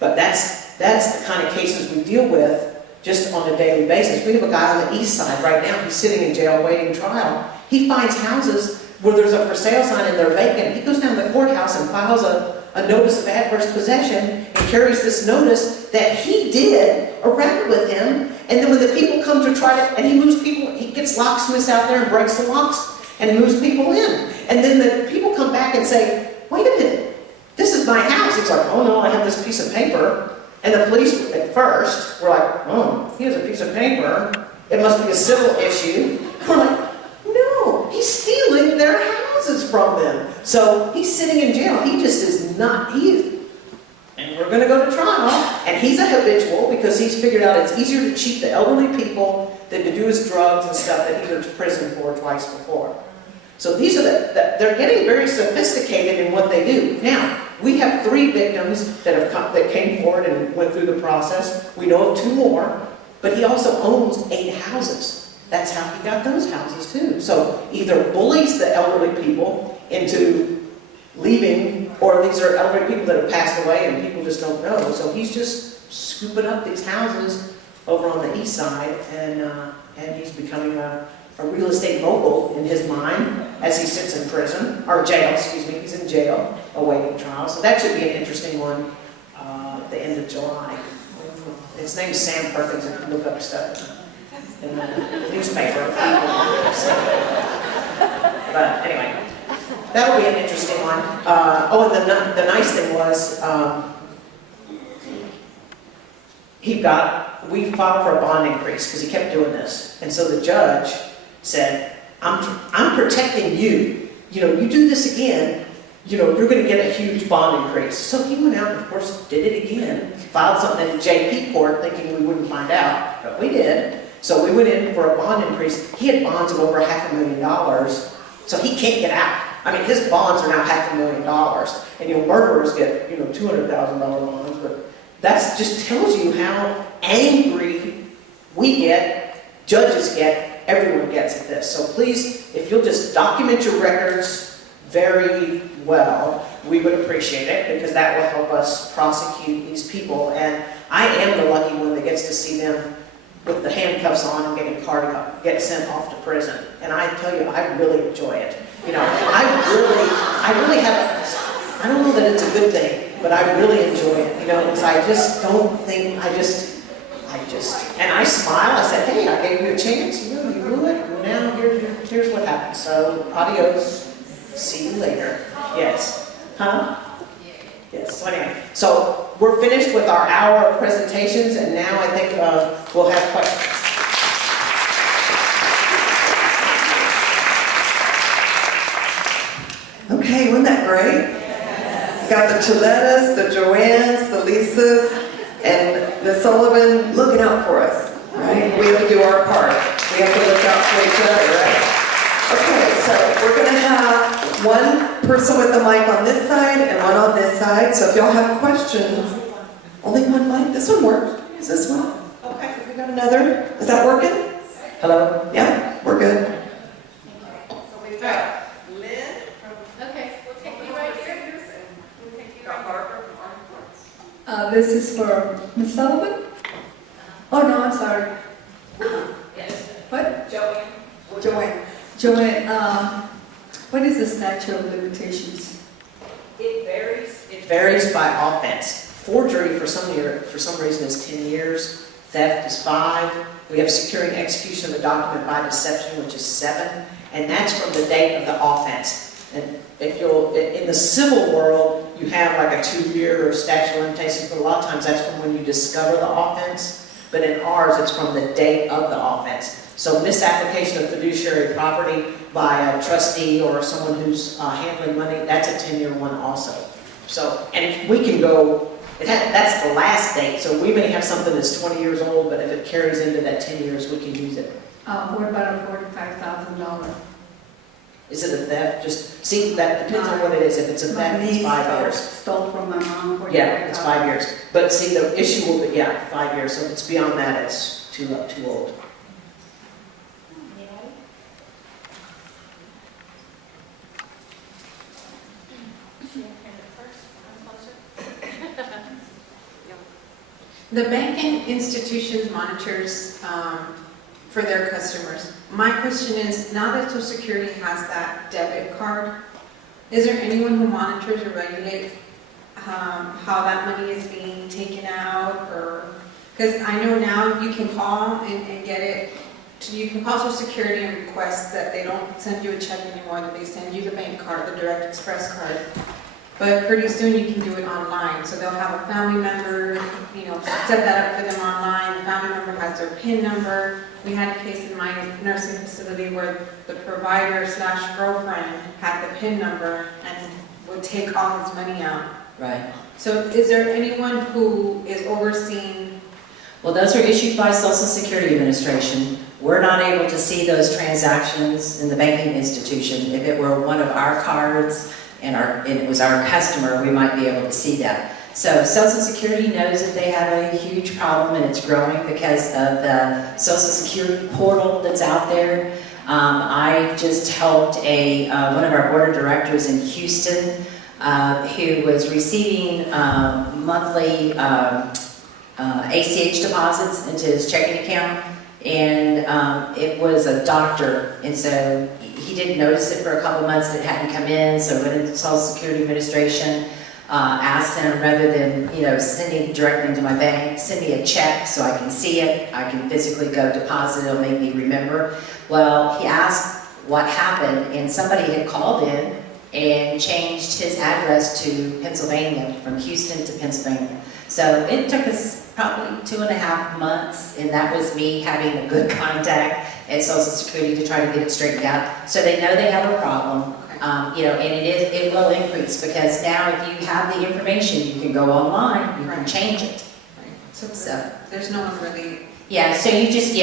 But that's the kind of cases we deal with just on a daily basis. We have a guy on the east side right now. He's sitting in jail waiting trial. He finds houses where there's a for sale sign and they're vacant. He goes down to the courthouse and files a notice of adverse possession and carries this notice that he did around with him. And then when the people come to try to, and he moves people, he gets locksmiths out there and breaks the locks and moves people in. And then the people come back and say, wait a minute, this is my house. He's like, oh no, I have this piece of paper. And the police at first were like, oh, he has a piece of paper. It must be a civil issue. We're like, no, he's stealing their houses from them. So he's sitting in jail. He just is not, and we're going to go to trial. And he's a habitual because he's figured out it's easier to cheat the elderly people than to do his drugs and stuff that he went to prison for twice before. So these are they're getting very sophisticated in what they do. Now, we have 3 victims that came forward and went through the process. We know of 2 more, but he also owns 8 houses. That's how he got those houses too. So either bullies the elderly people into leaving, or these are elderly people that have passed away and people just don't know. So he's just scooping up these houses over on the east side, and he's becoming a real estate mogul in his mind as he sits in prison, or jail, excuse me, he's in jail awaiting trial. So that should be an interesting one at the end of July. His name's Sam Perkins, if you look up stuff in the newspaper. But anyway, that'll be an interesting one. And the nice thing was, we filed for a bond increase because he kept doing this. And so the judge said, I'm protecting you. You do this again, you're going to get a huge bond increase. So he went out and, of course, did it again, filed something in JP court thinking we wouldn't find out, but we did. So we went in for a bond increase. He had bonds of over $500,000, so he can't get out. I mean, his bonds are now $500,000, and murderers get, $200,000 bonds, but that just tells you how angry we get, judges get, everyone gets at this. So please, if you'll just document your records very well, we would appreciate it, because that will help us prosecute these people. And I am the lucky one that gets to see them with the handcuffs on and get sent off to prison. And I tell you, I really enjoy it. I really have, I don't know that it's a good thing, but I really enjoy it, because I just don't think, and I smile, I said, hey, I gave you a chance, you blew it, and now here's what happened. So, adios, see you later. Yes. Huh? Yes, so anyway, so we're finished with our hour of presentations, and now I think we'll have questions. Okay. Okay, wasn't that great? Got the Chilettas, the Joannes, the Lisas, and the Sullivan looking out for us, right? We have to do our part. We have to look out for each other, right? Okay, so we're going to have one person with the mic on this side and one on this side. So if y'all have questions, only one mic. This one works. Is this one? Okay, we got another. Is that working? Hello? Yeah, we're good. So we've got Lynn from... Okay, we'll take you right here. We'll take you right Barbara from Armed Forces. This is for Ms. Sullivan? Oh, no, I'm sorry. Yes. What? Joanne. Joanne. Joanne, what is the statute of limitations? It varies. It varies by offense. Forgery for some reason is 10 years. Theft is 5. We have securing execution of a document by deception, which is 7. And that's from the date of the offense. And if you'll, in the civil world, you have like a 2-year statute of limitations, but a lot of times that's from when you discover the offense. But in ours, it's from the date of the offense. So misapplication of fiduciary property by a trustee or someone who's handling money, that's a 10-year one also. So, and we can go, that's the last date, so we may have something that's 20 years old, but if it carries into that 10 years, we can use it. What about a $45,000? Is it a theft? Just, see, that depends on what it is. If it's a theft, it's 5 years. Stole from my mom. Yeah, it's 5 years. But see, the issue will be, 5 years, so if it's beyond that, it's too old. The banking institutions monitors for their customers. My question is, now that Social Security has that debit card, is there anyone who monitors or regulates how that money is being taken out? Or because I know now you can call and get it. You can call Social Security and request that they don't send you a check anymore, that they send you the bank card, the Direct Express card. But pretty soon you can do it online. So they'll have a family member, set that up for them online. The family member has their PIN number. We had a case in my nursing facility where the provider/girlfriend had the PIN number and would take all his money out. Right. So is there anyone who is overseeing? Well, those are issued by Social Security Administration. We're not able to see those transactions in the banking institution. If it were one of our cards, and it was our customer, we might be able to see that. So Social Security knows that they have a huge problem and it's growing because of the Social Security portal that's out there. I just helped one of our board of directors in Houston who was receiving monthly ACH deposits into his checking account, and it was a doctor, and so he didn't notice it for a couple months that it hadn't come in, so went into Social Security Administration, asked them, rather than sending directly into my bank, send me a check so I can see it, I can physically go deposit, it'll make me remember. Well, he asked what happened, and somebody had called in and changed his address to Pennsylvania, from Houston to Pennsylvania. So it took us probably 2.5 months, and that was me having a good contact at Social Security to try to get it straightened out. So they know they have a problem, and it will increase, because now if you have the information, you can go online, you can change it. So there's no one really. Yeah, so you just,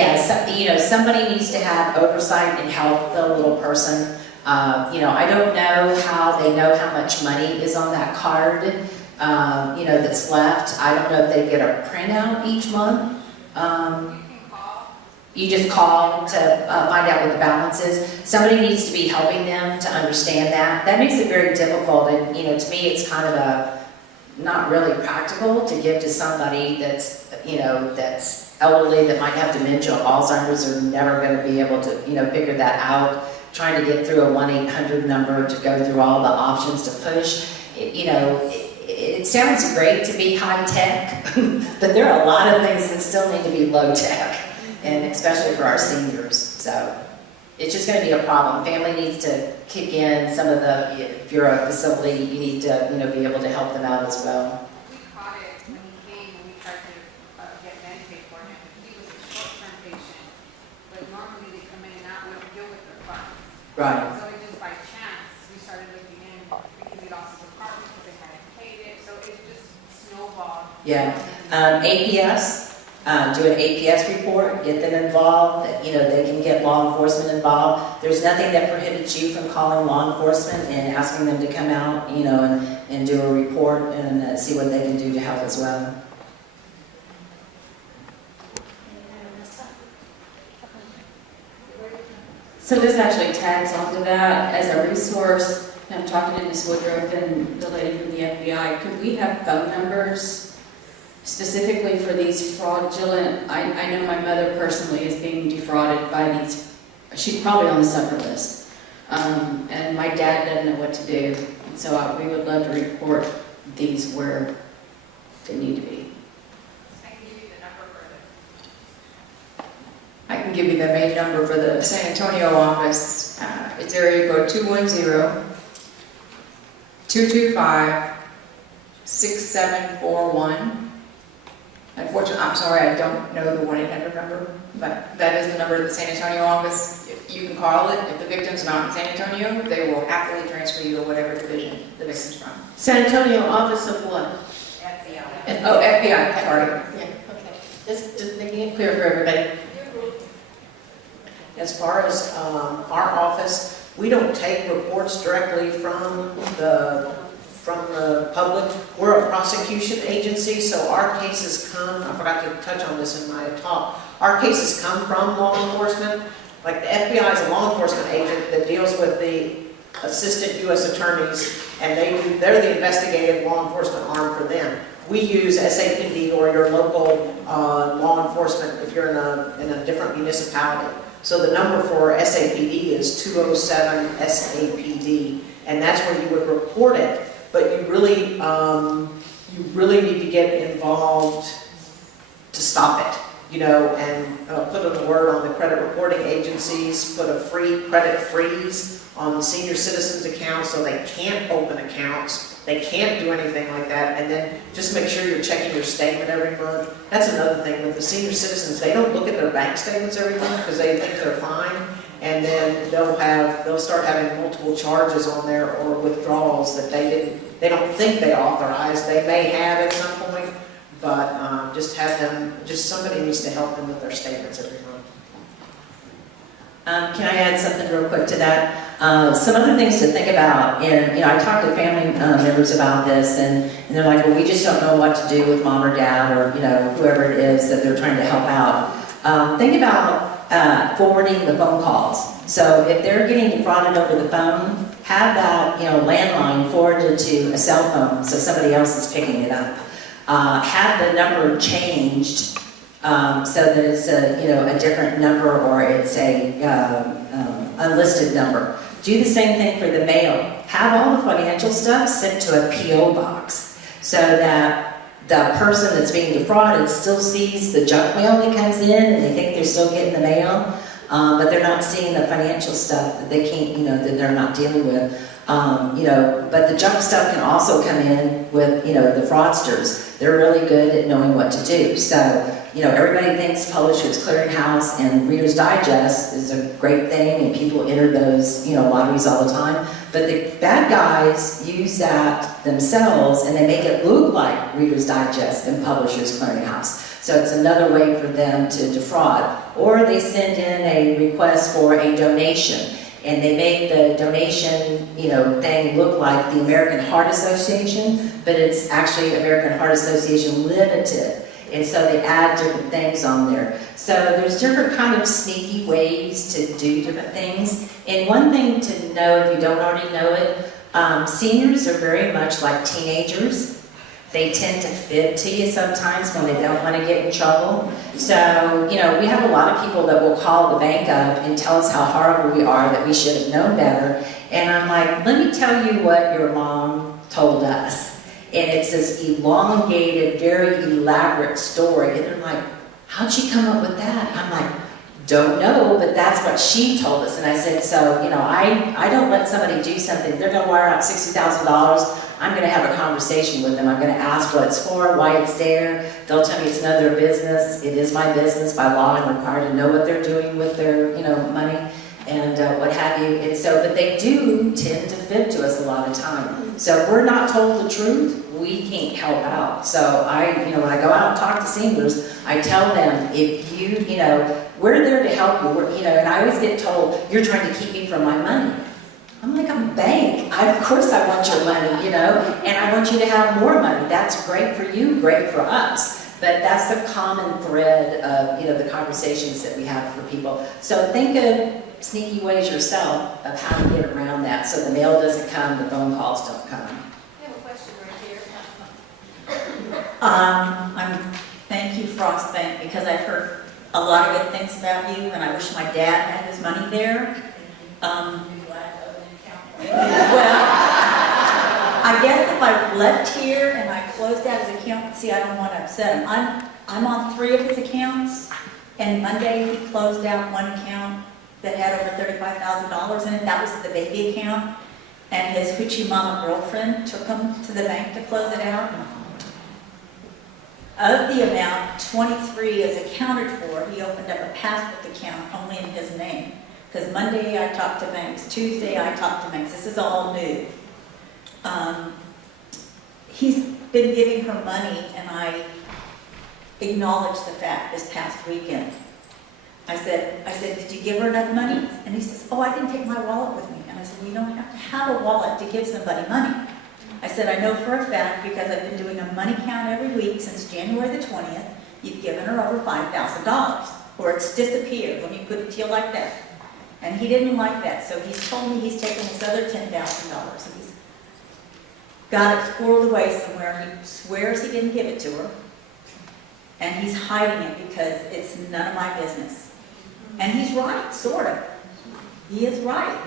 somebody needs to have oversight and help the little person. I don't know how they know how much money is on that card, that's left. I don't know if they get a printout each month. You just call to find out what the balance is. Somebody needs to be helping them to understand that. That makes it very difficult, and to me it's kind of not really practical to give to somebody that's that's elderly, that might have dementia, Alzheimer's, are never going to be able to figure that out. Trying to get through a 1-800 number to go through all the options to push. It sounds great to be high tech, but there are a lot of things that still need to be low tech, and especially for our seniors. So it's just going to be a problem. Family needs to kick in. Some of if you're a facility, you need to be able to help them out as well. We caught it when he came and we tried to get Medicaid for him. He was a short-term patient, but normally they come in and out, we don't deal with their funds. Right. So it just by chance, we started looking in Yeah, APS, do an APS report, get them involved, they can get law enforcement involved. There's nothing that prohibits you from calling law enforcement and asking them to come out, and do a report and see what they can do to help as well. So this actually tags onto that as a resource. I'm talking to Ms. Woodruff and the lady from the FBI. Could we have phone numbers specifically for these fraudulent? I know my mother personally is being defrauded by these. She's probably on the suffer list. And my dad doesn't know what to do. And so we would love to report these where they need to be. I can give you the main number for the San Antonio office. It's area code 210-225-6741. Unfortunately, I'm sorry, I don't know the 1-800 number, but that is the number of the San Antonio office. You can call it. If the victim's not in San Antonio, they will happily transfer you to whatever division the victim's from. San Antonio office of what? FBI. Oh, FBI, sorry. Yeah, okay. Just making it clear for everybody. As far as our office, we don't take reports directly from the public. We're a prosecution agency, so our cases come, I forgot to touch on this in my talk, our cases come from law enforcement. Like the FBI is a law enforcement agent that deals with the assistant U.S. attorneys, and they're the investigative law enforcement arm for them. We use SAPD or your local law enforcement if you're in a different municipality. So the number for SAPD is 207-SAPD, and that's where you would report it. But you really need to get involved to stop it, and put a word on the credit reporting agencies, put a free credit freeze on the senior citizens accounts so they can't open accounts. They can't do anything like that, and then just make sure you're checking your statement every month. That's another thing with the senior citizens. They don't look at their bank statements every month because they think they're fine, and then they'll start having multiple charges on there or withdrawals that they don't think they authorized. They may have at some point, but somebody needs to help them with their statements every month. Can I add something real quick to that? Some other things to think about, and I talked to family members about this, and they're like, well, we just don't know what to do with mom or dad or whoever it is that they're trying to help out. Think about forwarding the phone calls. So if they're getting defrauded over the phone, have that landline forwarded to a cell phone so somebody else is picking it up. Have the number changed so that it's a different number or it's a unlisted number. Do the same thing for the mail. Have all the financial stuff sent to a P.O. box so that the person that's being defrauded still sees the junk mail that comes in and they think they're still getting the mail, but they're not seeing the financial stuff that they can't, that they're not dealing with. But the junk stuff can also come in with, the fraudsters. They're really good at knowing what to do. So, everybody thinks Publishers Clearinghouse and Reader's Digest is a great thing and people enter those, lotteries all the time. But the bad guys use that themselves and they make it look like Reader's Digest and Publishers Clearinghouse. So it's another way for them to defraud. Or they send in a request for a donation. And they make the donation, thing look like the American Heart Association, but it's actually American Heart Association Limited. And so they add different things on there. So there's different kind of sneaky ways to do different things. And one thing to know, if you don't already know it, seniors are very much like teenagers. They tend to fib to you sometimes when they don't want to get in trouble. So, we have a lot of people that will call the bank up and tell us how horrible we are, that we should have known better. And I'm like, let me tell you what your mom told us. And it's this elongated, very elaborate story. And they're like, how'd she come up with that? I'm like, don't know, but that's what she told us. And I said, so, I don't let somebody do something. They're going to wire out $60,000. I'm going to have a conversation with them. I'm going to ask what it's for, why it's there. They'll tell me it's none of their business. It is my business. By law, I'm required to know what they're doing with their, money and what have you. And so, but they do tend to fib to us a lot of time. So if we're not told the truth, we can't help out. So when I go out and talk to seniors, I tell them, if we're there to help you, and I always get told, you're trying to keep me from my money. I'm like, I'm a bank. Of course I want your money, and I want you to have more money. That's great for you, great for us. But that's the common thread of, the conversations that we have for people. So think of sneaky ways yourself of how to get around that so the mail doesn't come, the phone calls don't come. I have a question right here. Thank you, Frost Bank, because I've heard a lot of good things about you, and I wish my dad had his money there. Well, I guess if I left here and I closed out his account, see, I don't want to upset him. I'm on 3 of his accounts, and Monday he closed out one account that had over $35,000 in it. That was the baby account, and his hoochie mama girlfriend took him to the bank to close it out. Of the amount, 23 is accounted for. He opened up a passbook account only in his name. Because Monday I talked to banks, Tuesday I talked to banks. This is all new. He's been giving her money, and I acknowledged the fact this past weekend. I said, did you give her enough money? And he says, oh, I didn't take my wallet with me. And I said, well, you don't have to have a wallet to give somebody money. I said, I know for a fact, because I've been doing a money count every week since January the 20th, you've given her over $5,000, or it's disappeared. Let me put it to you like that. And he didn't like that, so he's told me he's taken this other $10,000, and he's got it squirreled away somewhere. He swears he didn't give it to her, and he's hiding it because it's none of my business. And he's right, sort of. He is right.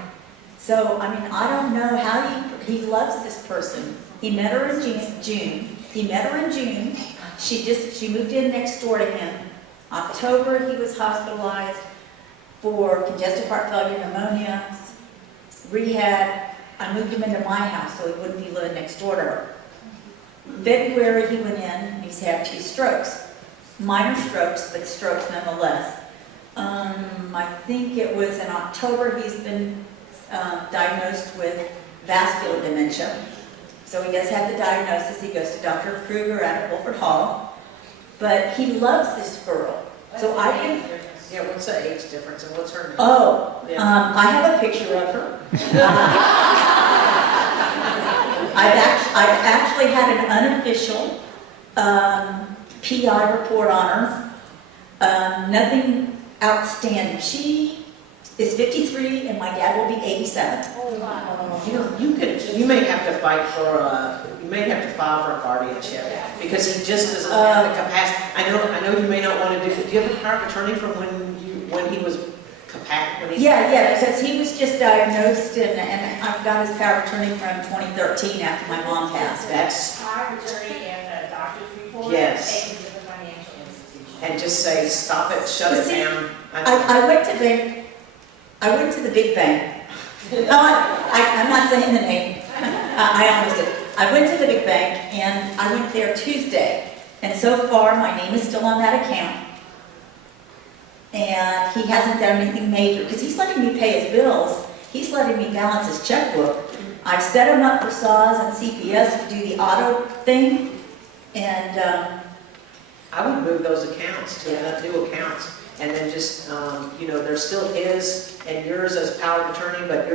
So, I don't know how he loves this person. He met her in June. He met her in June. She moved in next door to him. October, he was hospitalized for congestive heart failure, pneumonia, rehab. I moved him into my house so he wouldn't be living next door to her. February, he went in. He's had 2 strokes. Minor strokes, but strokes nonetheless. I think it was in October he's been diagnosed with vascular dementia. So he does have the diagnosis. He goes to Dr. Kruger out at Wilford Hall. But he loves this girl. So I can... Yeah, what's the age difference and what's her name? Oh, Yeah. I have a picture of her. I've actually had an unofficial PI report on her. Nothing outstanding. She is 53 and my dad will be 87. Oh, wow. You may have to fight for you may have to file for a guardianship because he just doesn't have the capacity. I know you may not want to do it. Do you have a power of attorney from when he was capacity? Yeah, because he was just diagnosed and I've got his power of attorney from 2013 after my mom passed. That's Power of attorney and a doctor's report. Yes. Taken to the financial institution. and just say stop it, shut it down. I went to the big bank. No, I'm not saying the name. I almost did. I went to the big bank and I went there Tuesday. And so far, my name is still on that account. And he hasn't done anything major because he's letting me pay his bills. He's letting me balance his checkbook. I've set him up for SAWS and CPS to do the auto thing. And I would move those accounts to new accounts. And then just, they're still his and yours as power of attorney, but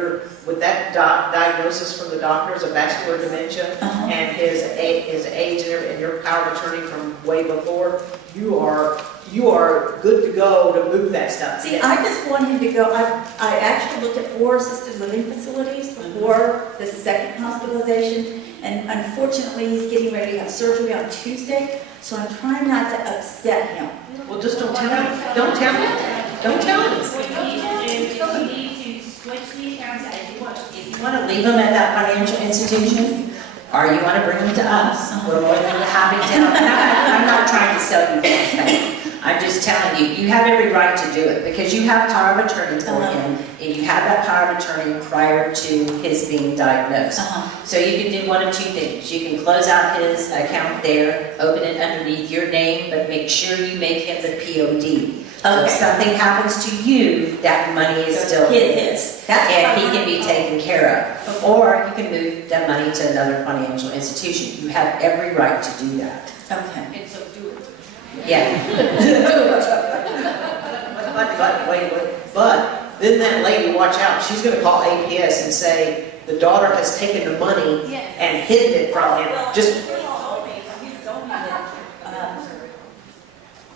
with that diagnosis from the doctors of vascular dementia and his age and your power of attorney from way before, you are good to go to move that stuff. See, I just want him to go. I actually looked at 4 assisted living facilities before the second hospitalization, and unfortunately he's getting ready to have surgery on Tuesday, so I'm trying not to upset him. Well, just don't tell him. Don't tell him. Don't tell him. What you need to do is you need to switch the accounts if you want to leave them at that financial institution, or you want to bring them to us, we're more than happy to help. I'm not trying to sell you anything. I'm just telling you, you have every right to do it because you have power of attorney for him, and you have that power of attorney prior to his being diagnosed. So you can do one of two things. You can close out his account there, open it underneath your name, but make sure you make him the POD. So if something happens to you, that money is still his, and he can be taken care of. Or you can move that money to another financial institution. You have every right to do that. Okay. And so do it. Yeah. But then that lady, watch out, she's gonna call APS and say, the daughter has taken the money and hidden it from him. Just,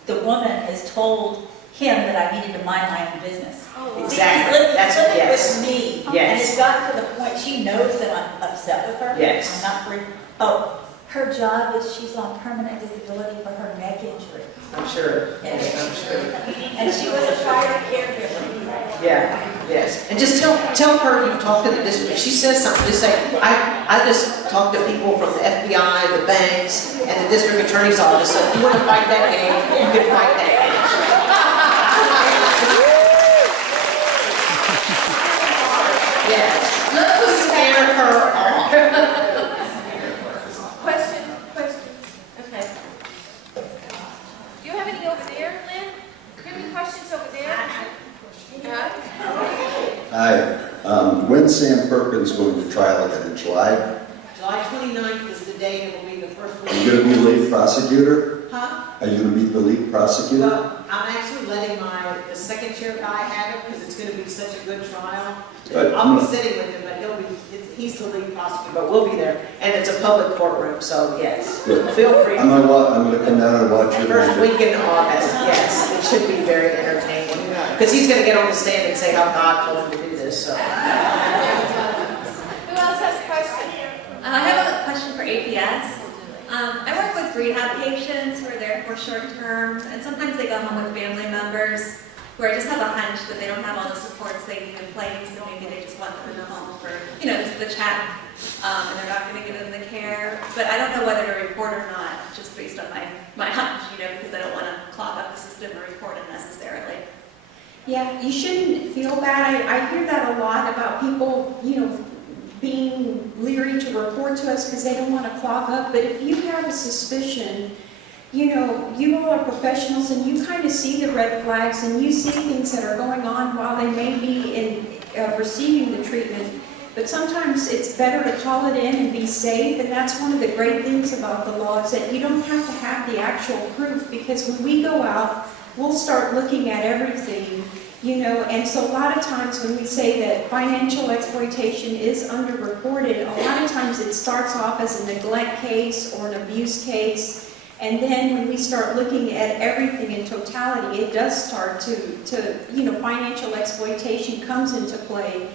the woman has told him that I needed to mind my own business. exactly, that's, Living yes. with me, and Yes. it's gotten to the point, she knows that I'm upset with her. Yes. I'm not free. Oh, her job is she's on permanent disability for her neck injury. I'm sure, yes, I'm sure. And she was a prior caregiver. Yeah, yes. And just tell her you've talked to the district. If she says something, just say, I just talked to people from the FBI, the banks, and the district attorney's office. So if you want to fight that game, you can fight that game. Yes. Scare her off. Question. Okay. Do you have any over there, Lynn? Do you have any questions over there? Hi, when's Sam Perkins going to trial again, in July? July 29th is the day it will be the first Are week. you going to be the lead prosecutor? Huh? Are you going to be the lead prosecutor? Well, I'm actually letting the second chair guy have it because it's going to be such a good trial. Good. I'll be sitting with him, but he's the lead prosecutor, but we'll be there. And it's a public courtroom, so yes. Good. Feel free. I'm going to come down and watch The it. first week in August, yes. It should be very entertaining. Because he's going to get on the stand and say how God told him to do this, so. Who else has a question? I have a question for APS. I work with rehab patients who are there for short term, and sometimes they go home with family members where I just have a hunch that they don't have all the supports they need in place, and maybe they just want them in the home for, just the chat, and they're not going to give them the care. But I don't know whether to report or not, just based on my hunch, because I don't want to clog up the system or report unnecessarily. Yeah, you shouldn't feel bad. I hear that a lot about people, being leery to report to us because they don't want to clog up. But if you have a suspicion, you all are professionals and you kind of see the red flags and you see things that are going on while they may be receiving the treatment. But sometimes it's better to call it in and be safe, and that's one of the great things about the law is that you don't have to have the actual proof, because when we go out, we'll start looking at everything, and so a lot of times when we say that financial exploitation is underreported, a lot of times it starts off as a neglect case or an abuse case, and then when we start looking at everything in totality, it does start to financial exploitation comes into play.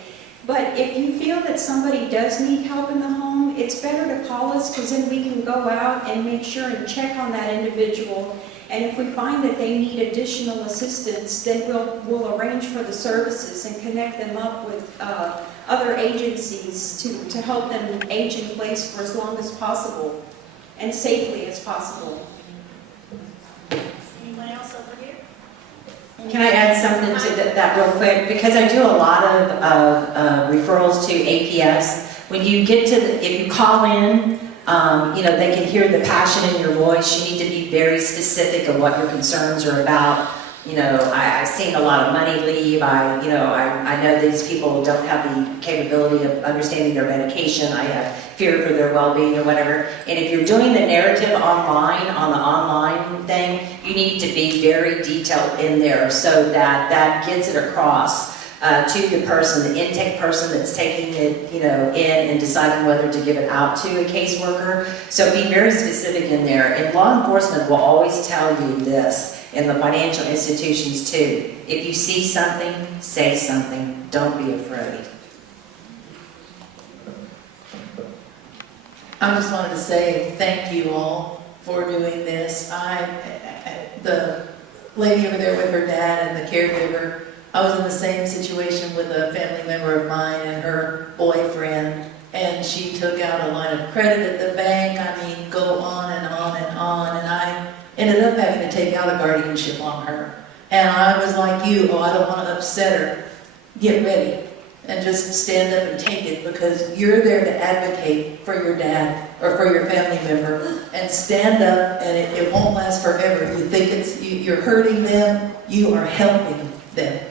But if you feel that somebody does need help in the home, it's better to call us, because then we can go out and make sure and check on that individual. And if we find that they need additional assistance, then we'll arrange for the services and connect them up with other agencies to help them age in place for as long as possible and safely as possible. Anyone else over here? Can I add something to that real quick? Because I do a lot of referrals to APS. When you get to, if you call in, they can hear the passion in your voice. You need to be very specific of what your concerns are about. I've seen a lot of money leave. I know these people don't have the capability of understanding their medication. I have fear for their well-being or whatever. And if you're doing the narrative online, on the online thing, you need to be very detailed in there so that gets it across to the person, the intake person that's taking it, in and deciding whether to give it out to a caseworker. So be very specific in there. And law enforcement will always tell you this, in the financial institutions too. If you see something, say something. Don't be afraid. I just wanted to say thank you all for doing this. The lady over there with her dad and the caregiver, I was in the same situation with a family member of mine and her boyfriend, and she took out a line of credit at the bank. Go on and on and on. And ended up having to take out a guardianship on her. And I was like you, I don't want to upset her. Get ready and just stand up and take it, because you're there to advocate for your dad or for your family member, and stand up, and it won't last forever. You think you're hurting them, you are helping them.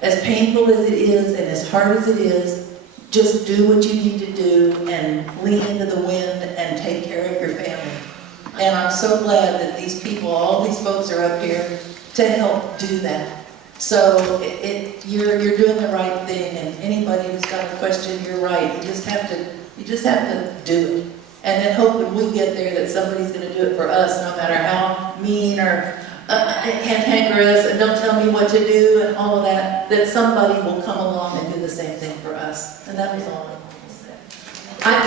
As painful as it is and as hard as it is, just do what you need to do and lean into the wind and take care of your family. And I'm so glad that these people, all these folks are up here to help do that. So you're doing the right thing, and anybody who's got a question, you're right. You just have to do it. And then hope when we get there that somebody's going to do it for us, no matter how mean or cantankerous and don't tell me what to do and all of that, that somebody will come along and do the same thing for us. And that was all I wanted to say. I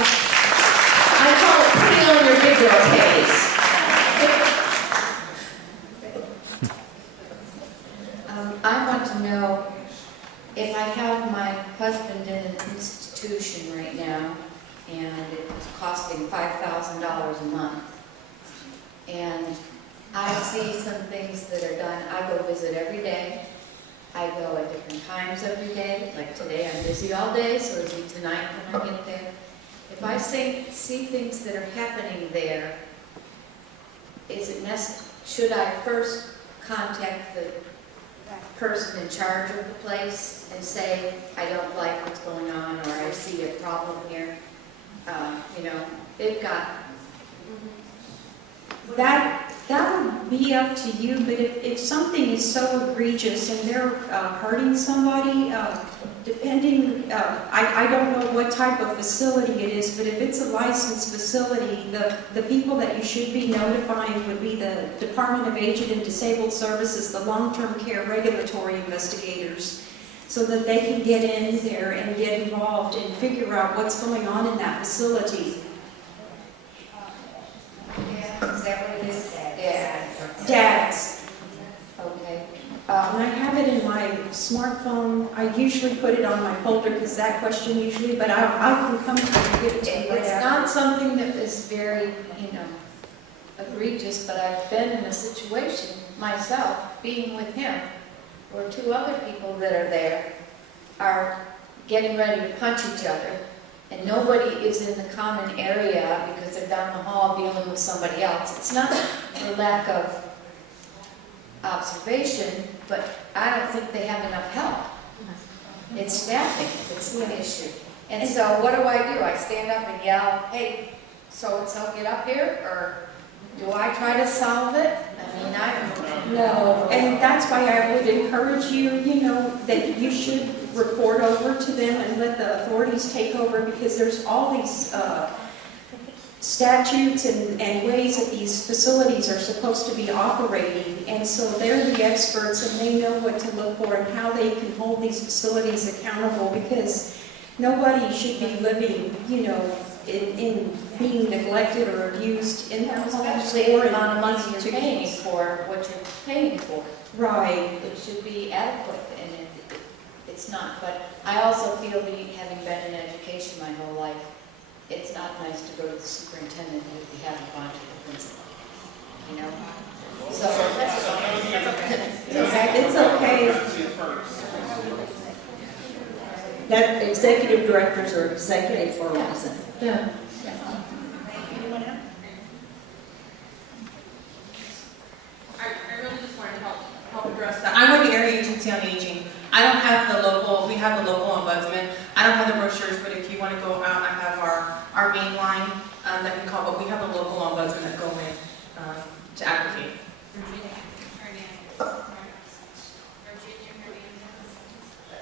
call it putting on your big girl case. I want to know if I have my husband in an institution right now and it's costing $5,000 a month, and I see some things that are done. I go visit every day. I go at different times every day. Like today, I'm busy all day, so it'll be tonight when I get there. If I see things that are happening there, should I first contact the person in charge of the place and say, I don't like what's going on, or I see a problem here? They've got... That would be up to you, but if something is so egregious and they're hurting somebody, depending, I don't know what type of facility it is, but if it's a licensed facility, the people that you should be notifying would be the Department of Aged and Disabled Services, the long-term care regulatory investigators, so that they can get in there and get involved and figure out what's going on in that facility. Is that what it is? Yeah. Dads. Okay. And I have it in my smartphone. I usually put it on my folder because that question usually, but I can come to you and give it to you right It's after. not something that is very, egregious, but I've been in a situation myself, being with him, where two other people that are there are getting ready to punch each other, and nobody is in the common area because they're down the hall dealing with somebody else. It's not for lack of observation, but I don't think they have enough help. It's staffing that's the issue. And so what do? I stand up and yell, hey, so-and-so, get up here? Or do I try to solve it? No, and that's why I would encourage you, that you should report over to them and let the authorities take over, because there's all these statutes and ways that these facilities are supposed to be operating, and so they're the experts and they know what to look for and how they can hold these facilities accountable, because nobody should be living, in being neglected or abused in their homes. Especially the amount of money you're paying for what you're paying for. Right. It should be adequate, and it's not. But I also feel, having been in education my whole life, it's not nice to go to the superintendent if you haven't gone to the principal. So it's okay. That executive directors are executive for a reason. Yeah. I really just wanted to help address that. I'm with the Area Agency on Aging. I don't have the local, we have the local ombudsman. I don't have the brochures, but if you want to go out, I have our main line that we call, but we have a local ombudsman that go in to advocate.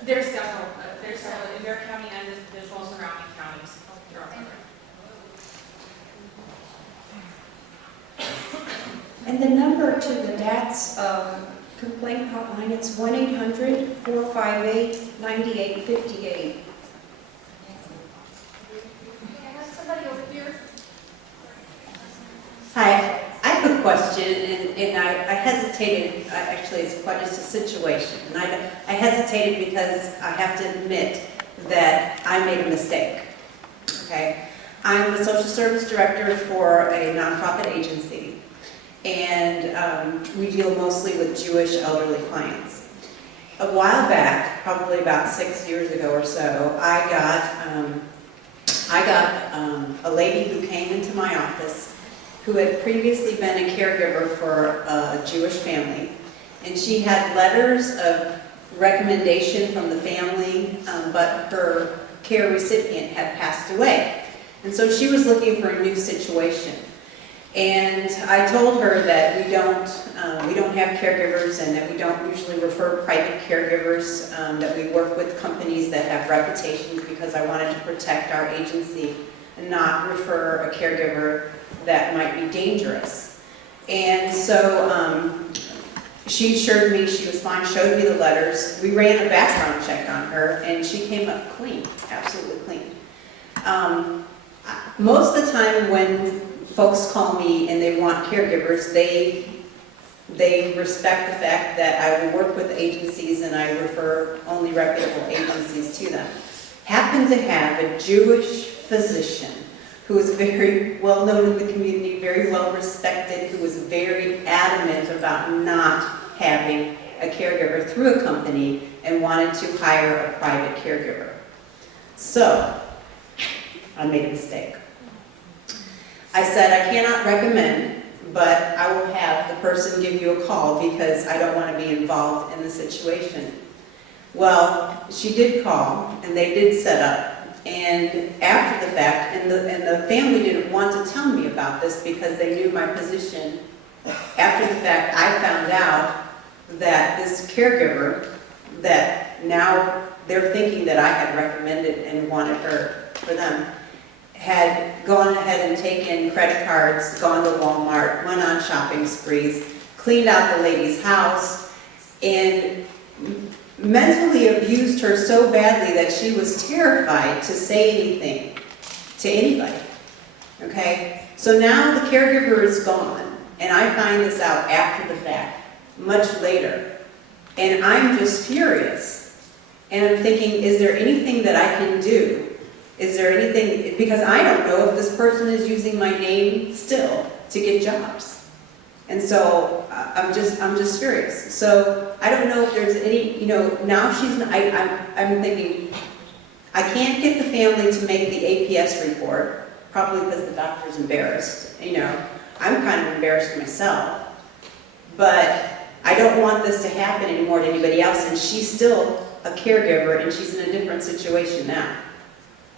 There's several in Bear County and there's all surrounding counties. And the number to the DATS complaint hotline, it's 1-800-458-9858. somebody over here. Hi, I have a question, and I hesitated, actually it's quite just a situation, and I hesitated because I have to admit that I made a mistake, okay? I'm the social service director for a nonprofit agency, and we deal mostly with Jewish elderly clients. A while back, probably about 6 years ago or so, I got a lady who came into my office who had previously been a caregiver for a Jewish family, and she had letters of recommendation from the family, but her care recipient had passed away. And so she was looking for a new situation. And I told her that we don't have caregivers and that we don't usually refer private caregivers, that we work with companies that have reputations because I wanted to protect our agency and not refer a caregiver that might be dangerous. And so she assured me she was fine, showed me the letters. We ran a background check on her and she came up clean, absolutely clean. Most of the time when folks call me and they want caregivers, they respect the fact that I will work with agencies and I refer only reputable agencies to them. Happen to have a Jewish physician who is very well known in the community, very well respected, who was very adamant about not having a caregiver through a company and wanted to hire a private caregiver. So, I made a mistake. I said, I cannot recommend, but I will have the person give you a call because I don't want to be involved in the situation. Well, she did call, and they did set up. And after the fact, and the family didn't want to tell me about this because they knew my position. After the fact, I found out that this caregiver, that now they're thinking that I had recommended and wanted her for them, had gone ahead and taken credit cards, gone to Walmart, went on shopping sprees, cleaned out the lady's house, and mentally abused her so badly that she was terrified to say anything to anybody. Okay? So now the caregiver is gone, and I find this out after the fact, much later, and I'm just furious. And I'm thinking, is there anything that I can do? Is there anything, because I don't know if this person is using my name still to get jobs. And so I'm just furious. So I don't know if there's any, now I'm thinking, I can't get the family to make the APS report, probably because the doctor's embarrassed. I'm kind of embarrassed myself. But I don't want this to happen anymore to anybody else, and she's still a caregiver, and she's in a different situation now.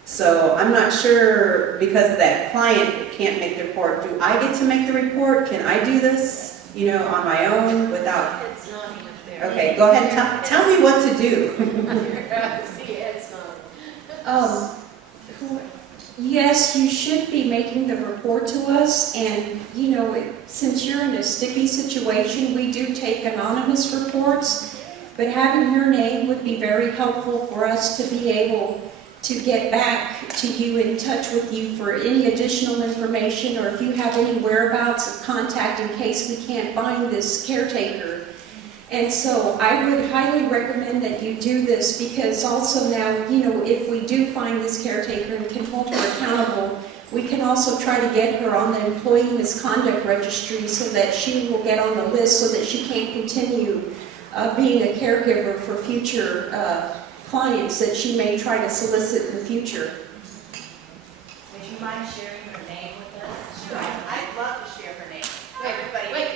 So I'm not sure, because that client can't make the report, do I get to make the report? Can I do this, on my own without? It's not even fair. Okay, go ahead and tell me what to do. Yes, you should be making the report to us, and since you're in a sticky situation, we do take anonymous reports, but having your name would be very helpful for us to be able to get back to you, in touch with you for any additional information, or if you have any whereabouts of contact in case we can't find this caretaker. And so I would highly recommend that you do this, because also now, if we do find this caretaker and can hold her accountable, we can also try to get her on the employee misconduct registry so that she will get on the list so that she can't continue being a caregiver for future clients that she may try to solicit in the future. Would you mind sharing her name with us? Sure, I'd love to share her name. Wait.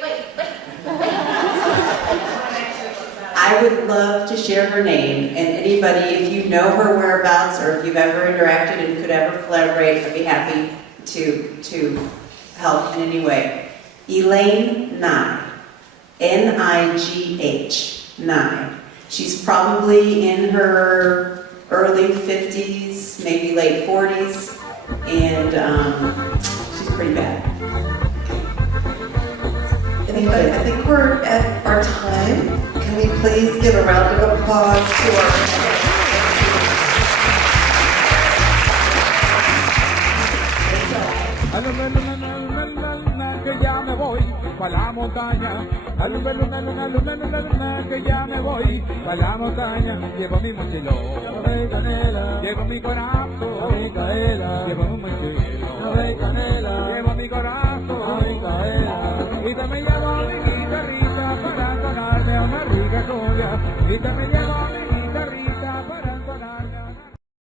I would love to share her name, and anybody, if you know her whereabouts or if you've ever interacted and could ever collaborate, I'd be happy to help in any way. Elaine Nye, N-I-G-H, Nye. She's probably in her early 50s, maybe late 40s, and she's pretty bad. Anyway, I think we're at our time. Can we please give a round of applause to our... Que ya me voy pa' la montaña, que ya me voy pa' la montaña. Llevo mi mochilón, llevo mi corazón, llevo mi mochilón, llevo mi corazón, y también llevo mi Dame